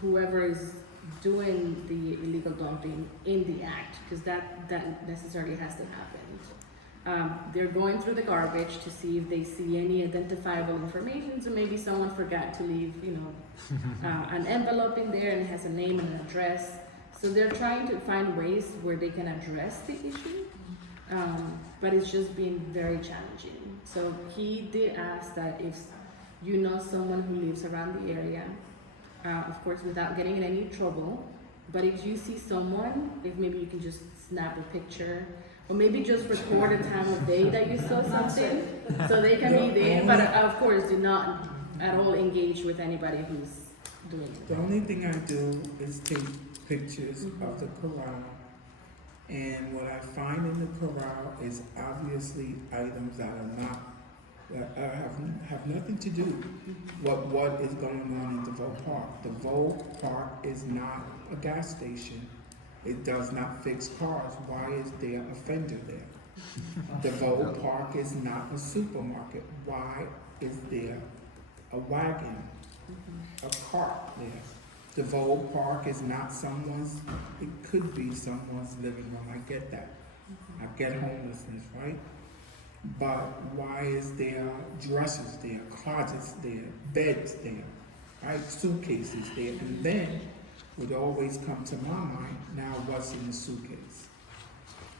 whoever is doing the illegal dumping in the act, because that necessarily has to happen. They're going through the garbage to see if they see any identifiable information. So maybe someone forgot to leave, an envelope in there and it has a name and an address. So they're trying to find ways where they can address the issue, but it's just been very challenging. So he did ask that if you know someone who lives around the area, of course without getting in any trouble, but if you see someone, if maybe you can just snap a picture, or maybe just record a time of day that you saw something, so they can be there, but of course do not at all engage with anybody who's doing it. the only thing I do is take pictures of the corral. And what I find in the corral is obviously items that are not, that have nothing to do what is going on in DeVoe Park. DeVoe Park is not a gas station. It does not fix cars. Why is there a fender there? DeVoe Park is not a supermarket. Why is there a wagon, a cart there? DeVoe Park is not someone's, it could be someone's living room, I get that. I get homelessness, right? But why is there dressers there, closets there, beds there, right? Suitcases there, and then would always come to my mind, now what's in the suitcase?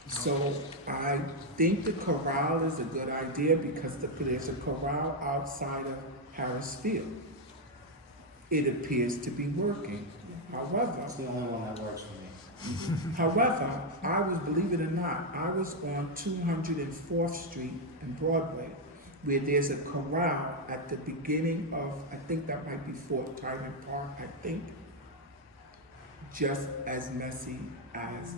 So I think the corral is a good idea because there's a corral outside of Harris Field. It appears to be working. However, That's the only one that works for me. however, I was, believe it or not, I was on 204th Street and Broadway, where there's a corral at the beginning of, I think that might be Fort Tyler Park, I think, just as messy as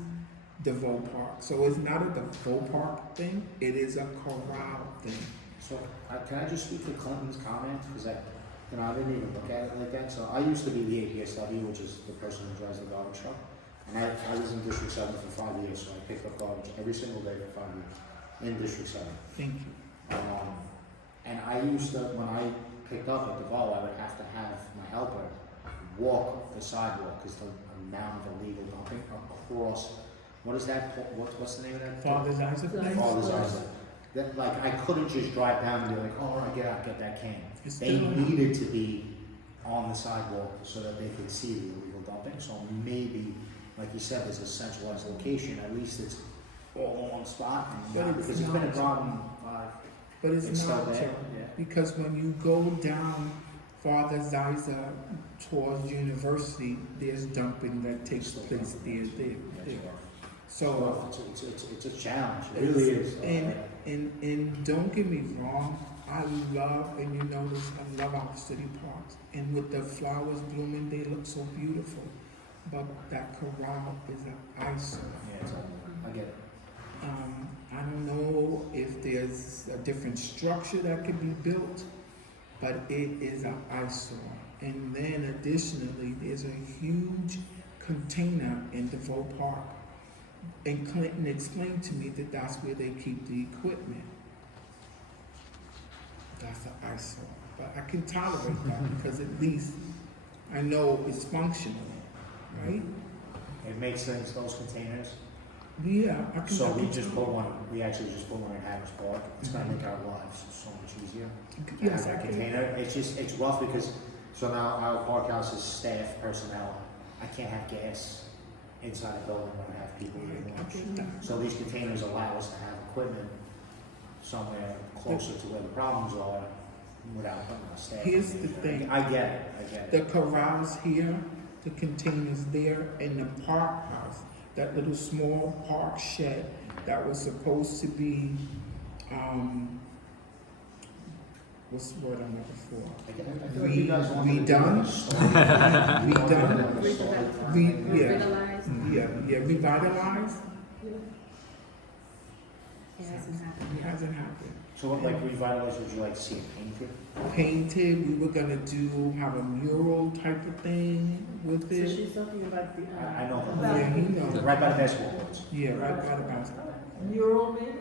DeVoe Park. So it's not a DeVoe Park thing, it is a corral thing. So, can I just speak to Clinton's comment? Because I didn't even look at it like that. So I used to be the APSW, which is the person who drives the garbage truck. And I was in District 7 for 5 years, so I picked up garbage every single day for 5 years in District 7. Thank you. And I used to, when I picked up at the ball, I would have to have my helper walk the sidewalk because the amount of illegal dumping across, what is that, what's the name of that? Father's Isaac Place? Father's Isaac. That, like, I couldn't just drive down and be like, oh, all right, get out, get that can. It's They still- needed to be on the sidewalk so that they could see the illegal dumping. So maybe, like you said, there's a centralized location. At least it's all in one spot. And, But it's because it's been a not. problem. But it's It's not, still there, Joe, yeah. because when you go down Father Ziza towards University, there's dumping that takes place there. So, It's a challenge. It really is. and don't get me wrong, I love, and you notice, I love our city parks. And with the flowers blooming, they look so beautiful. But that corral is an eyesore. Yeah, I get it. if there's a different structure that could be built, but it is an eyesore. And then additionally, there's a huge container in DeVoe Park. And Clinton explained to me that that's where they keep the equipment. That's an eyesore. But I can tolerate that because at least I know it's functional, right? It makes sense, those containers. Yeah, I can. So I we can just tolerate- put one, we actually just put one in Hatters Park. It's gonna make our lives so much easier. Yes, Have I that can. container, it's rough because, so now our park house is staff personnel. I can't have gas inside a building when I have people eating I lunch. get that. So these containers allow us to have equipment somewhere closer to where the problems are without putting our staff. Here's in the there. thing. I get it, I get The it. corrals here, the containers there, and the park house, that little small park shed that was supposed to be, what's the word I'm looking for? I feel like you guys want me to do Redone? a story. You want me to do Redone? a story time, Re- maybe? yeah. Revitalized? Yeah, revitalized, It hasn't happened it yet. hasn't happened. So what, like revitalize, would you like to see it painted? Painted, we were gonna have a mural type of thing with So it. she's talking about the, I know About- that. Yeah, he knows. Right by the basketball courts. Yeah, right by the basketball. Mural maybe?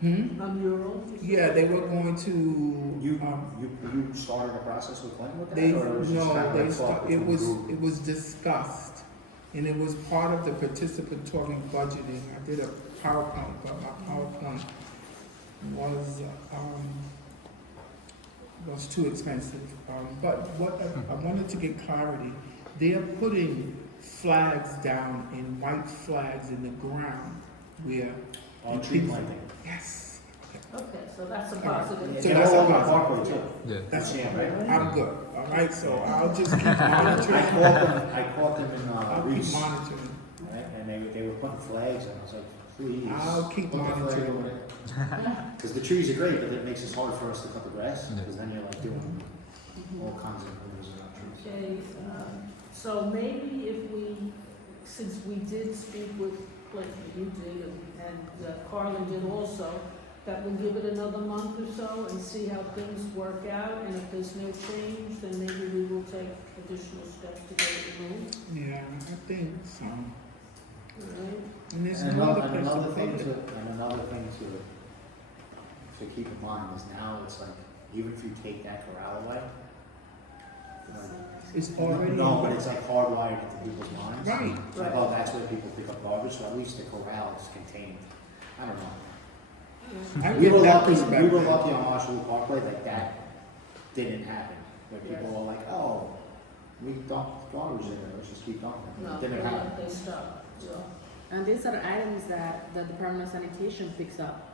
Hmm? A mural? Yeah, they were going to, You started a process with Clinton with that? they, or it was just kind no, of they, like talk it between was, group? it was discussed. And it was part of the participatory budgeting. I did a PowerPoint, but my PowerPoint was too expensive. But what I wanted to get clarity, they're putting flags down in white flags in the ground where. On tree planting. Yes. Okay, so that's a positive. So Yeah, that's all a over the positive. Parkway too. Yeah. That's Yeah, right. I'm good, all right, so I'll just keep I monitoring. caught them in I'll keep Reese, monitoring. right? And they were putting flags and I was like, please. I'll keep put the flag monitoring. over there. Because the trees are great, but it makes it hard for us to cut the grass, because then you're like doing all kinds of things around trees. Okay, so maybe if we, since we did speak with Clinton, you did, and Carlin did also, that we'll give it another month or so and see how things work out, and if there's no change, then maybe we will take additional steps to get it removed, Yeah, I think so. all right? And there's And no other another, place to another put thing it. another thing to keep in mind is now it's like, even if you take that corral away, like, It's already. no, but it's like hardwired into people's minds. Right. It's like, oh, that's where people pick up garbage, so at least the corral is contained. I don't know. I We get were that lucky, we perspective. were lucky on Marshall Parkway that that didn't happen. Where people were like, oh, we dumped garbage in there, let's just keep dumping it. No, It didn't happen. they stopped, so. and these are items that the Department of Sanitation picks up.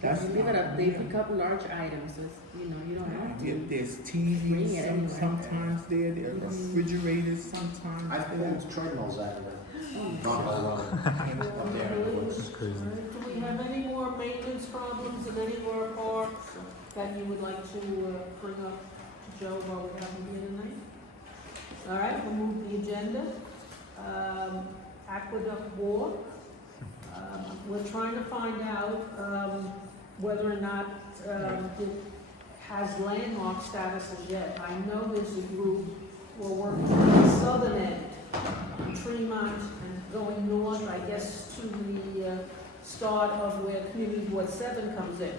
That's You leave it not- up, they yeah. pick up large items, so it's, you don't have to. There's Bring TVs it anyway. sometimes there, there's refrigerators sometimes I've there. pulled treadmills out of there. Oh, Not all of them. Up there in the woods. That's crazy. All right, do we have any more maintenance problems in any of our parks that you would like to bring up to Joe while we have him here tonight? All right, we'll move the agenda. Aqueduct Walk. We're trying to find out whether or not it has landmark status as yet. I know there's a group, we're working on the southern end, Tremont and going north, I guess, to the start of where Community Board 7 comes in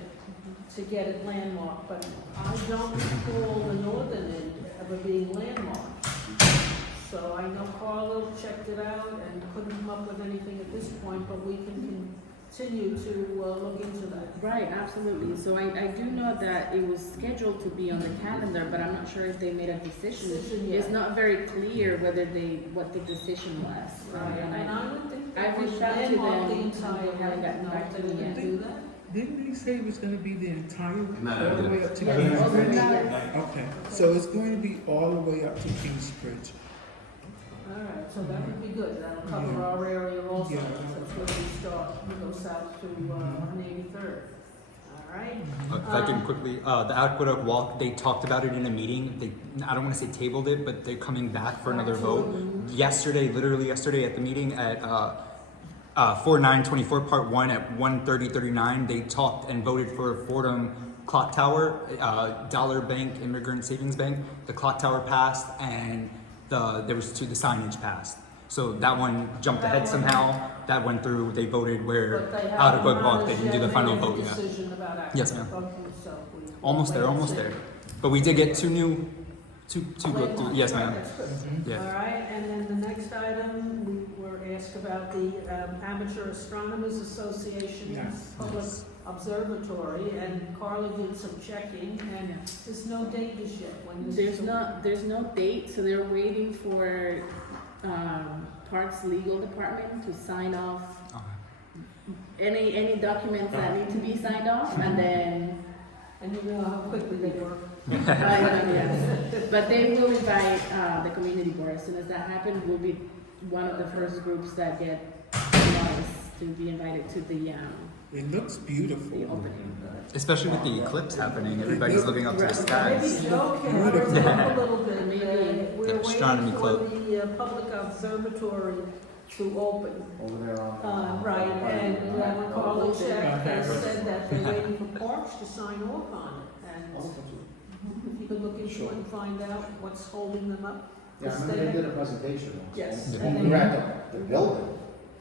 to get it landmarked, but I don't recall the northern end ever being landmarked. So I know Carlo checked it out and couldn't come up with anything at this point, but we can continue to look into that. Right, absolutely. So I do know that it was scheduled to be on the calendar, but I'm not sure if they made a decision. Decision yet. It's not very clear whether what the decision was. Right, and I would think I that we reached should out to landmark the them, entire, they haven't gotten no, back to they me didn't yet. do that? Didn't they say it was gonna be the entire, No, all the way up to Yes, Kingsbridge? all the way up. Okay, so it's going to be all the way up to Kingsbridge. All right, so that would be good, that'll cover our area also, Yeah. that's where we start, we go south to 183rd. All right? If I can quickly, the Aqueduct Walk, they talked about it in a meeting. I don't want to say tabled it, but they're coming back for another vote. Yesterday, literally yesterday at the meeting at 4924 Part 1 at 1:30:39, they talked and voted for Fordham Clock Tower, Dollar Bank, Immigrant Savings Bank. The clock tower passed, and the signage passed. So that one jumped ahead somehow. That went through. They voted where But they out of haven't Park. They didn't do the final vote made a yet. decision about Yes, actually ma'am. voting, so we- Almost there, almost there. But we did get two Wait, good. Yes, ma'am. that's good. Yeah. All right, and then the next item, we were asked about the Amateur Astronomers Association's Yes. public observatory, and Carla did some checking, and there's no date as yet when this is. There's no date, so they're waiting for, Parks Legal Department to sign off any documents that need to be signed off, and then, And you know how quickly they work. yes. But they will invite, the community board, as soon as that happens, we'll be one of the first groups that get notice to be invited to the It looks beautiful. opening. Especially with the eclipse happening, everybody's looking up to the Maybe skies. Joe can hurry it up a little bit. Maybe. We're The astronomy waiting club. for the public observatory to open. Over there on. Right, and Carla checked, they said that they're waiting for Parks to sign off on it. And if you could look into it and find out what's holding them up. Yeah, I remember they did a presentation once. Yes. And when we were at the building,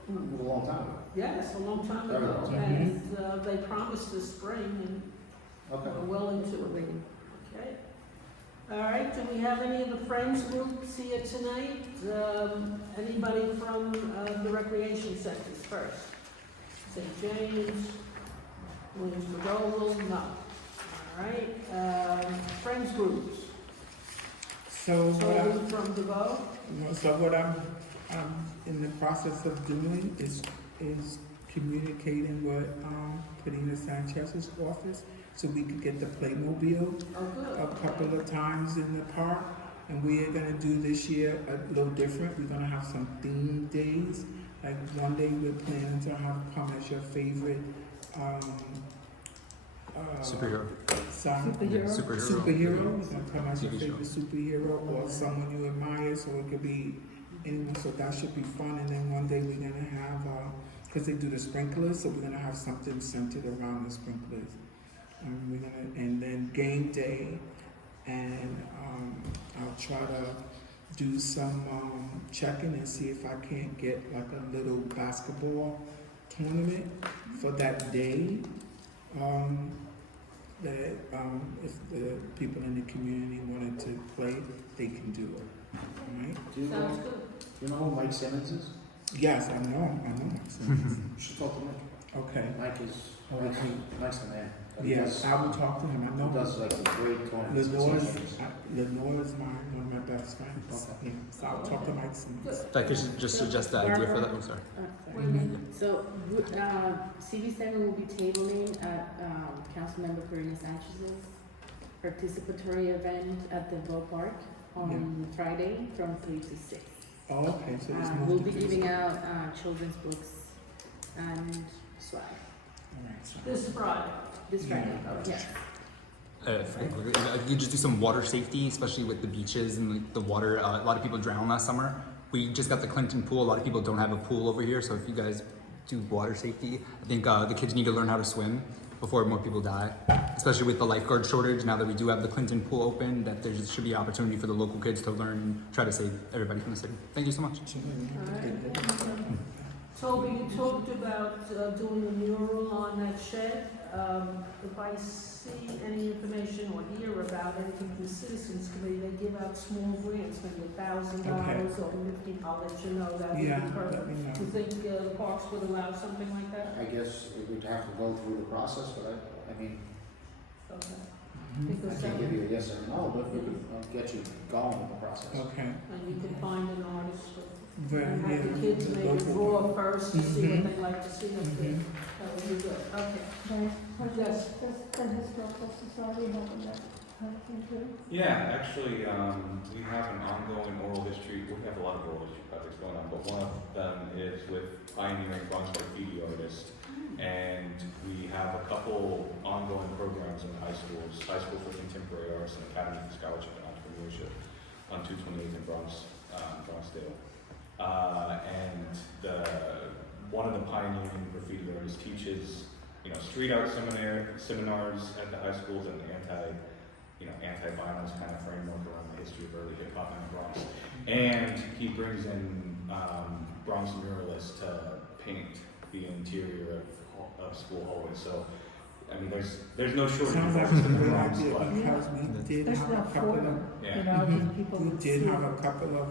it was a long time ago. Yes, a long time Very ago, long time. and they promised this spring, and Okay. we're well into it. Okay. All right, do we have any of the Friends groups here tonight? Anybody from the recreation centers first? St. James, Williams McDowell, no. All right, Friends groups. So what I, Toby from DeVoe? so what I'm in the process of doing is communicating with Karina Sanchez's office so we could get the Playmobil Oh, good. a couple of times in the park. And we are gonna do this year a little different. We're gonna have some themed days. Like one day we're planning to have come as your favorite Superhero. Superhero. It's gonna come as your TV show. favorite superhero or someone you admire, so it could be anyone. So that should be fun. And then one day we're gonna have, because they do the sprinklers, so we're gonna have something centered around the sprinklers. And then game day, and I'll try to do some checking and see if I can't get like a little basketball tournament for that day. That if the people in the community wanted to play, they can do it. Alright? Do you Sounds know, good. do you know who Mike Simmons is? Yes, I know. You should talk to Mike. Okay. Mike is, Mike's the man. He Yes, does- I will talk to him. I know He does like a great tournaments. Lenore is one of my best friends. Yeah, so I'll talk to Mike soon. If I could just suggest the idea for that. I'm sorry. Wait a minute. So, CV7 will be tabling at, Councilmember Karina Sanchez's participatory event at the Borough Park on Friday from 3 to 6. Oh, okay, so it's We'll moved be to giving out, children's books and swag Alright, so. This Friday. this Friday, Yeah. yes. You just do some water safety, especially with the beaches and like, the water. A lot of people drowned last summer. We just got the Clinton pool. A lot of people don't have a pool over here, so if you guys do water safety, I think the kids need to learn how to swim before more people die. Especially with the lifeguard shortage, now that we do have the Clinton pool open, that there should be opportunity for the local kids to learn and try to save everybody from the city. Thank you so much. Toby, you talked about doing a mural on that shed. If I see any information or hear about anything from the Citizens Committee, they give out small grants, maybe $1,000 or $50. I'll let you know that would be Yeah, perfect. let me know. Do you think the parks would allow something like that? I guess we'd have to go through the process, but I mean, Okay. Mhm. I Because can't give you a yes or no, but we could get you going with the process. Okay. and you can find an artist Very, and yeah. have the kids maybe local- draw first to see what Mhm. they like to see up there. Mhm. That would be good. Okay. Yes. Does the Historical Society have that kind of thing too? Yeah, actually, we have an ongoing oral history, we have a lot of oral history projects going on, but one of them is with pioneering Bronx graffiti artists. And we have a couple ongoing programs in high schools, High School for Contemporary Arts and Academy for Scholarship and Entrepreneurship on 228th in Bronxdale. And one of the pioneering graffiti artists, teaches, street art seminars at the high schools and anti-violence kind of framework around the history of early hip hop in the Bronx. And he brings in Bronx muralists to paint the interior of school hallways. So, I mean, there's no shortage Sounds of like artists a in the good Bronx, idea but because we did Especially have a not couple for of, them, yeah. you know, when people we would did see. have a couple of,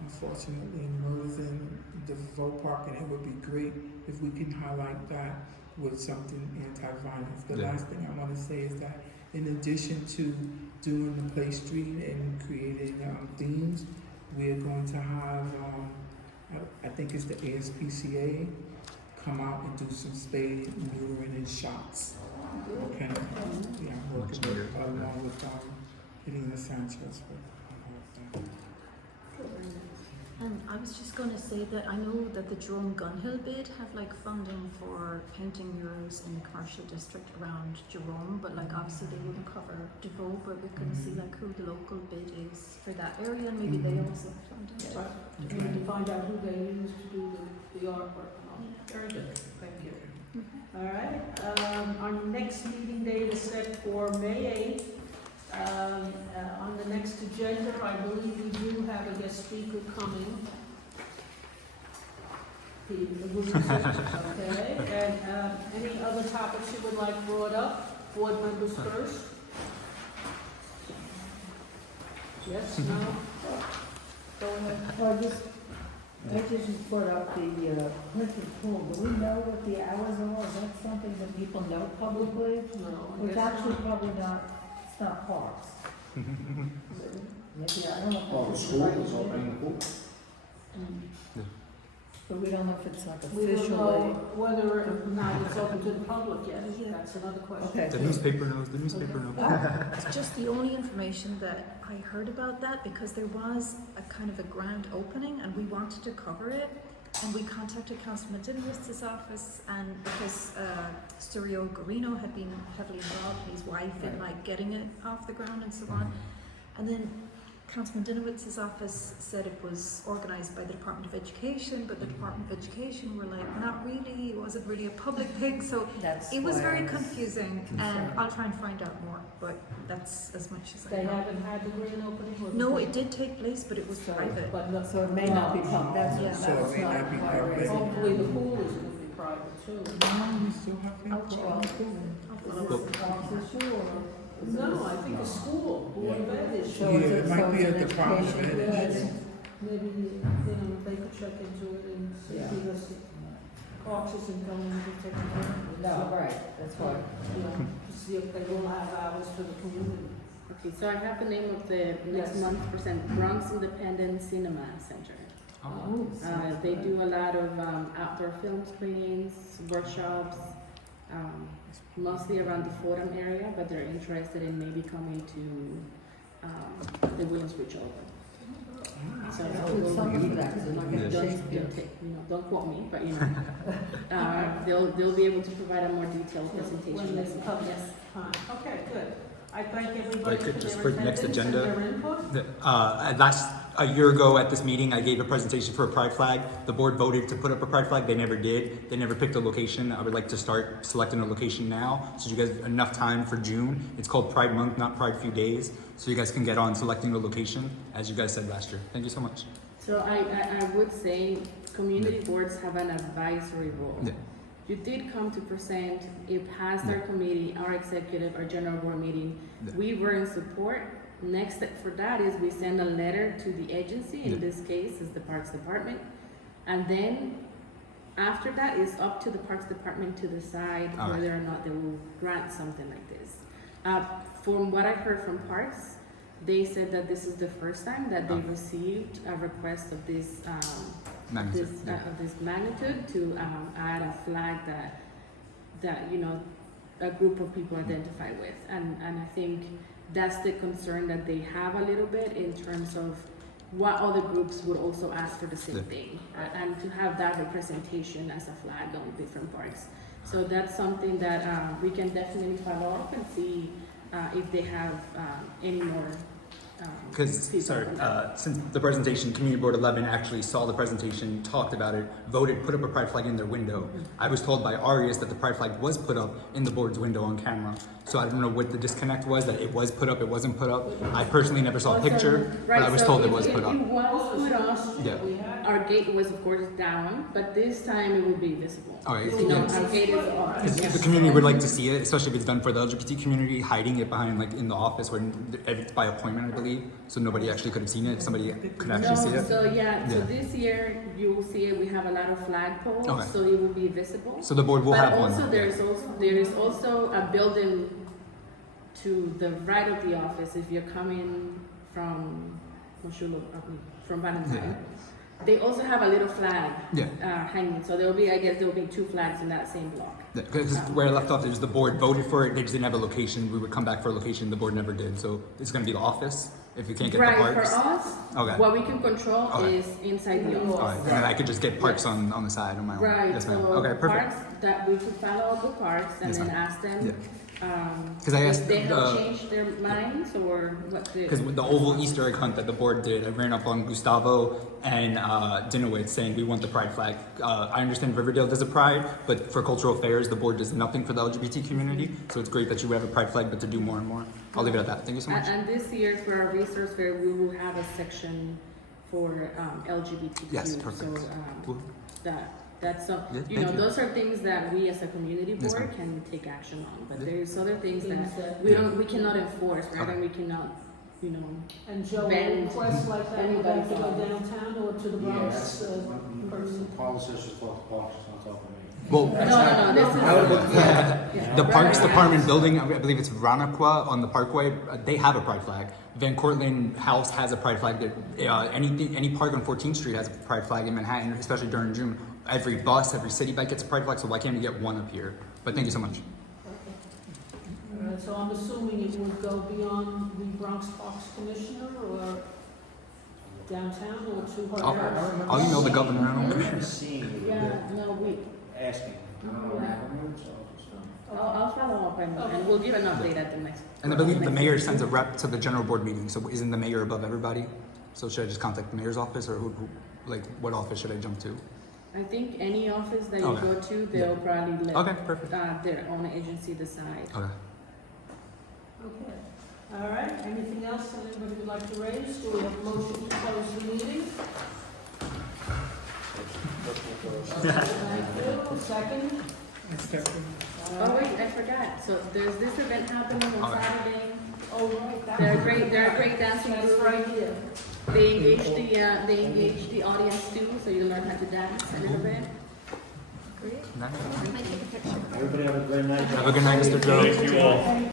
unfortunately, murders in the Vogue Park, and it would be great if we can highlight that with something anti-violence. The Yeah. last thing I want to say is that in addition to doing the play street and creating themes, we're going to have, I think it's the ASPCA, come out and do some spade and neutering and shots. Okay, yeah, I'm working Much needed. along with Elena Sanchez. And I was just going to say that I know that the Jerome Gunhill bid have like funding for painting murals in the commercial district around Jerome, but like obviously they wouldn't cover DeVoe, but we can see like who the local bid is for that area, and maybe they also have funding too. We need to find out who they use to do the artwork and all. Very good, thank you. All right, our next meeting date is set for May 8th. On the next agenda, I believe we do have a guest speaker coming. Okay, and any other topics you would like brought up? Board members first? Yes, no? Go ahead. Well, I just brought up the Clinton pool. Do we know what the hours are? Is that something that people know publicly? No, I It's guess actually not. probably not, it's not parks. Maybe, I don't know. if Oh, the that's school right. is opening the pool? But we don't know if it's like We don't know officially. whether or not it's open to the public yet. That's another question. Okay. The newspaper knows, the newspaper knows. It's just the only information that I heard about that, because there was a kind of a grand opening and we wanted to cover it, and we contacted Councilman Dinwitz's office, and because Sturio Garino had been heavily involved, his wife, in like getting it off the ground and so on, and then Councilman Dinowitz's office said it was organised by the Department of Education, but the Department of Education were like, not really, it wasn't really a public thing, so That's it was why very I was confusing, and concerned. I'll try and find out more, but that's as much as I They know. haven't had the grand opening? Or No, it did take place, but it was So- private. But no, So it may not be public. That's Yeah. that's So it may not not be quite public. right. hopefully the pool is gonna be private too. No, we still have Oh, well, to. is this an office issue or? is No, this- I think a school, Board of Ed is. So Yeah, it's it might so be it's a an Department of education Ed thing. issue. Maybe, they could check into it and see Yeah. because Cox isn't going to be taking care of it. No, right, that's why. To see if they will have hours for the community. Okay, so I have the name of the next Yes. month present, Bronx Independent Cinema Center. Oh, They do a lot of outdoor film screenings, workshops, mostly around the Fordham area, but they're interested in maybe coming to the Williamsbridge Open. So It's good something for that, because they're not gonna Yeah. Shakespeare. don't quote me, but they'll be able to provide a more detailed presentation When next they month. come, Yes. fine. Okay, good. I thank everybody for Like, just their for the next attendance and agenda. their input. A year ago at this meeting, I gave a presentation for a pride flag. The board voted to put up a pride flag. They never did. They never picked a location. I would like to start selecting a location now, so you guys have enough time for June. It's called Pride Month, not Pride Few Days, so you guys can get on selecting a location, as you guys said last year. Thank you so much. So I would say community boards have an advisory role. Yeah. You did come to present, it passed our committee, our executive, our general board meeting. Yeah. We were in support. Next step for that is we send a letter to the agency, Yeah. in this case is the Parks Department. And then after that, it's up to the Parks Department to decide All right. whether or not they will grant something like this. From what I heard from Parks, they said that this is the first time that they've received a request of this Magnitude, yeah. of this magnitude to add a flag that a group of people identify with, and I think that's the concern that they have a little bit in terms of what other groups would also ask for the same Yeah. thing, and to have that representation as a flag on different parks. So that's something that we can definitely follow up and see if they have any more Because, feedback sorry, on that. since the presentation, Community Board 11 actually saw the presentation, talked about it, voted, put up a pride flag in their window. I was told by Arias that the pride flag was put up in the board's window on camera. So I don't know what the disconnect was, that it was put up, it wasn't put up. I personally never saw a picture, but I was told it was put up. It was put up. Yeah. Our gate was of course down, but this time it will be visible. Okay. You know, our gate is up. Because the community would like to see it, especially if it's done for the LGBT community, hiding it behind, like, in the office where it's by appointment, I believe, so nobody actually could have seen it. Somebody could actually see No, it. so yeah, so Yeah. this year you will see it. We have a lot of flagpoles, Okay. so it will be visible. So the board will But have also one. there is also a building to the right of the office. If you're coming from from Valentine, they also have a little flag Yeah. hanging. So there will be two flags in that same block. Because where I left off is the board voted for it, they just didn't have a location. We would come back for a location, the board never did. So it's going to be the office if you can't get Right, the parks. for us, Okay. what we can control Okay. is inside the All right, office. and then I could just get parks on the side on my own. Right, Yes, so ma'am. Okay, perfect. parks, that we could follow up with parks and Yes, then ma'am. ask them, 'Cause I asked if they have the- changed their minds or what the. Because with the oval Easter egg hunt that the board did, I ran up on Gustavo and Dinowitz saying we want the pride flag. I understand Riverdale does a pride, but for cultural affairs, the board does nothing for the LGBT community. So it's great that you have a pride flag, but to do more and more. I'll leave it at that. Thank you so much. And this year for our resource fair, we will have a section for LGBTQ. Yes, perfect. So Cool. that's some, Yeah, you know, thank you. those are things that we as a community Yes, board ma'am. can take action on. But Yeah. there's other things Things that that- we cannot enforce, right? Okay. And we cannot, you know. And Joe, Bend requests like that, would anybody's have to go law. downtown or to the Yeah, Bronx that's, person? Carl says she's talking to Parks, she's not talking to me. Well, No, this is. Yeah. the Parks Department building, I believe it's Ranaqua on the Parkway, they have a pride flag. Van Cortlandt House has a pride flag. Any park on 14th Street has a pride flag in Manhattan, especially during June. Every bus, every city bike gets a pride flag, so why can't we get one up here? But thank you so much. All right, so I'm assuming it would go beyond the Bronx Parks Commissioner or downtown or to her? I'll email the governor. I don't I know. remember seeing Yeah, no, we, asking. I don't know what happened, so. I'll follow up and we'll give an update at the next. And I believe the mayor sends a rep to the general board meeting, so isn't the mayor above everybody? So should I just contact the mayor's office, or like, what office should I jump to? I think any office that you Okay. go to, they'll probably let Okay, perfect. their own agency decide. Okay. Okay. All right, anything else that anybody would like to raise? Do we have a motion to close the meeting? Thank you. Second? Oh wait, I forgot. So there's this event happening on Okay. Saturday. Oh, right. that- They're a great dancing That's group. right here. They engage the audience too, so you learn how to dance a little bit. Nice. Everybody have a great night. Have a good night, Mr. Joe. Thank you all.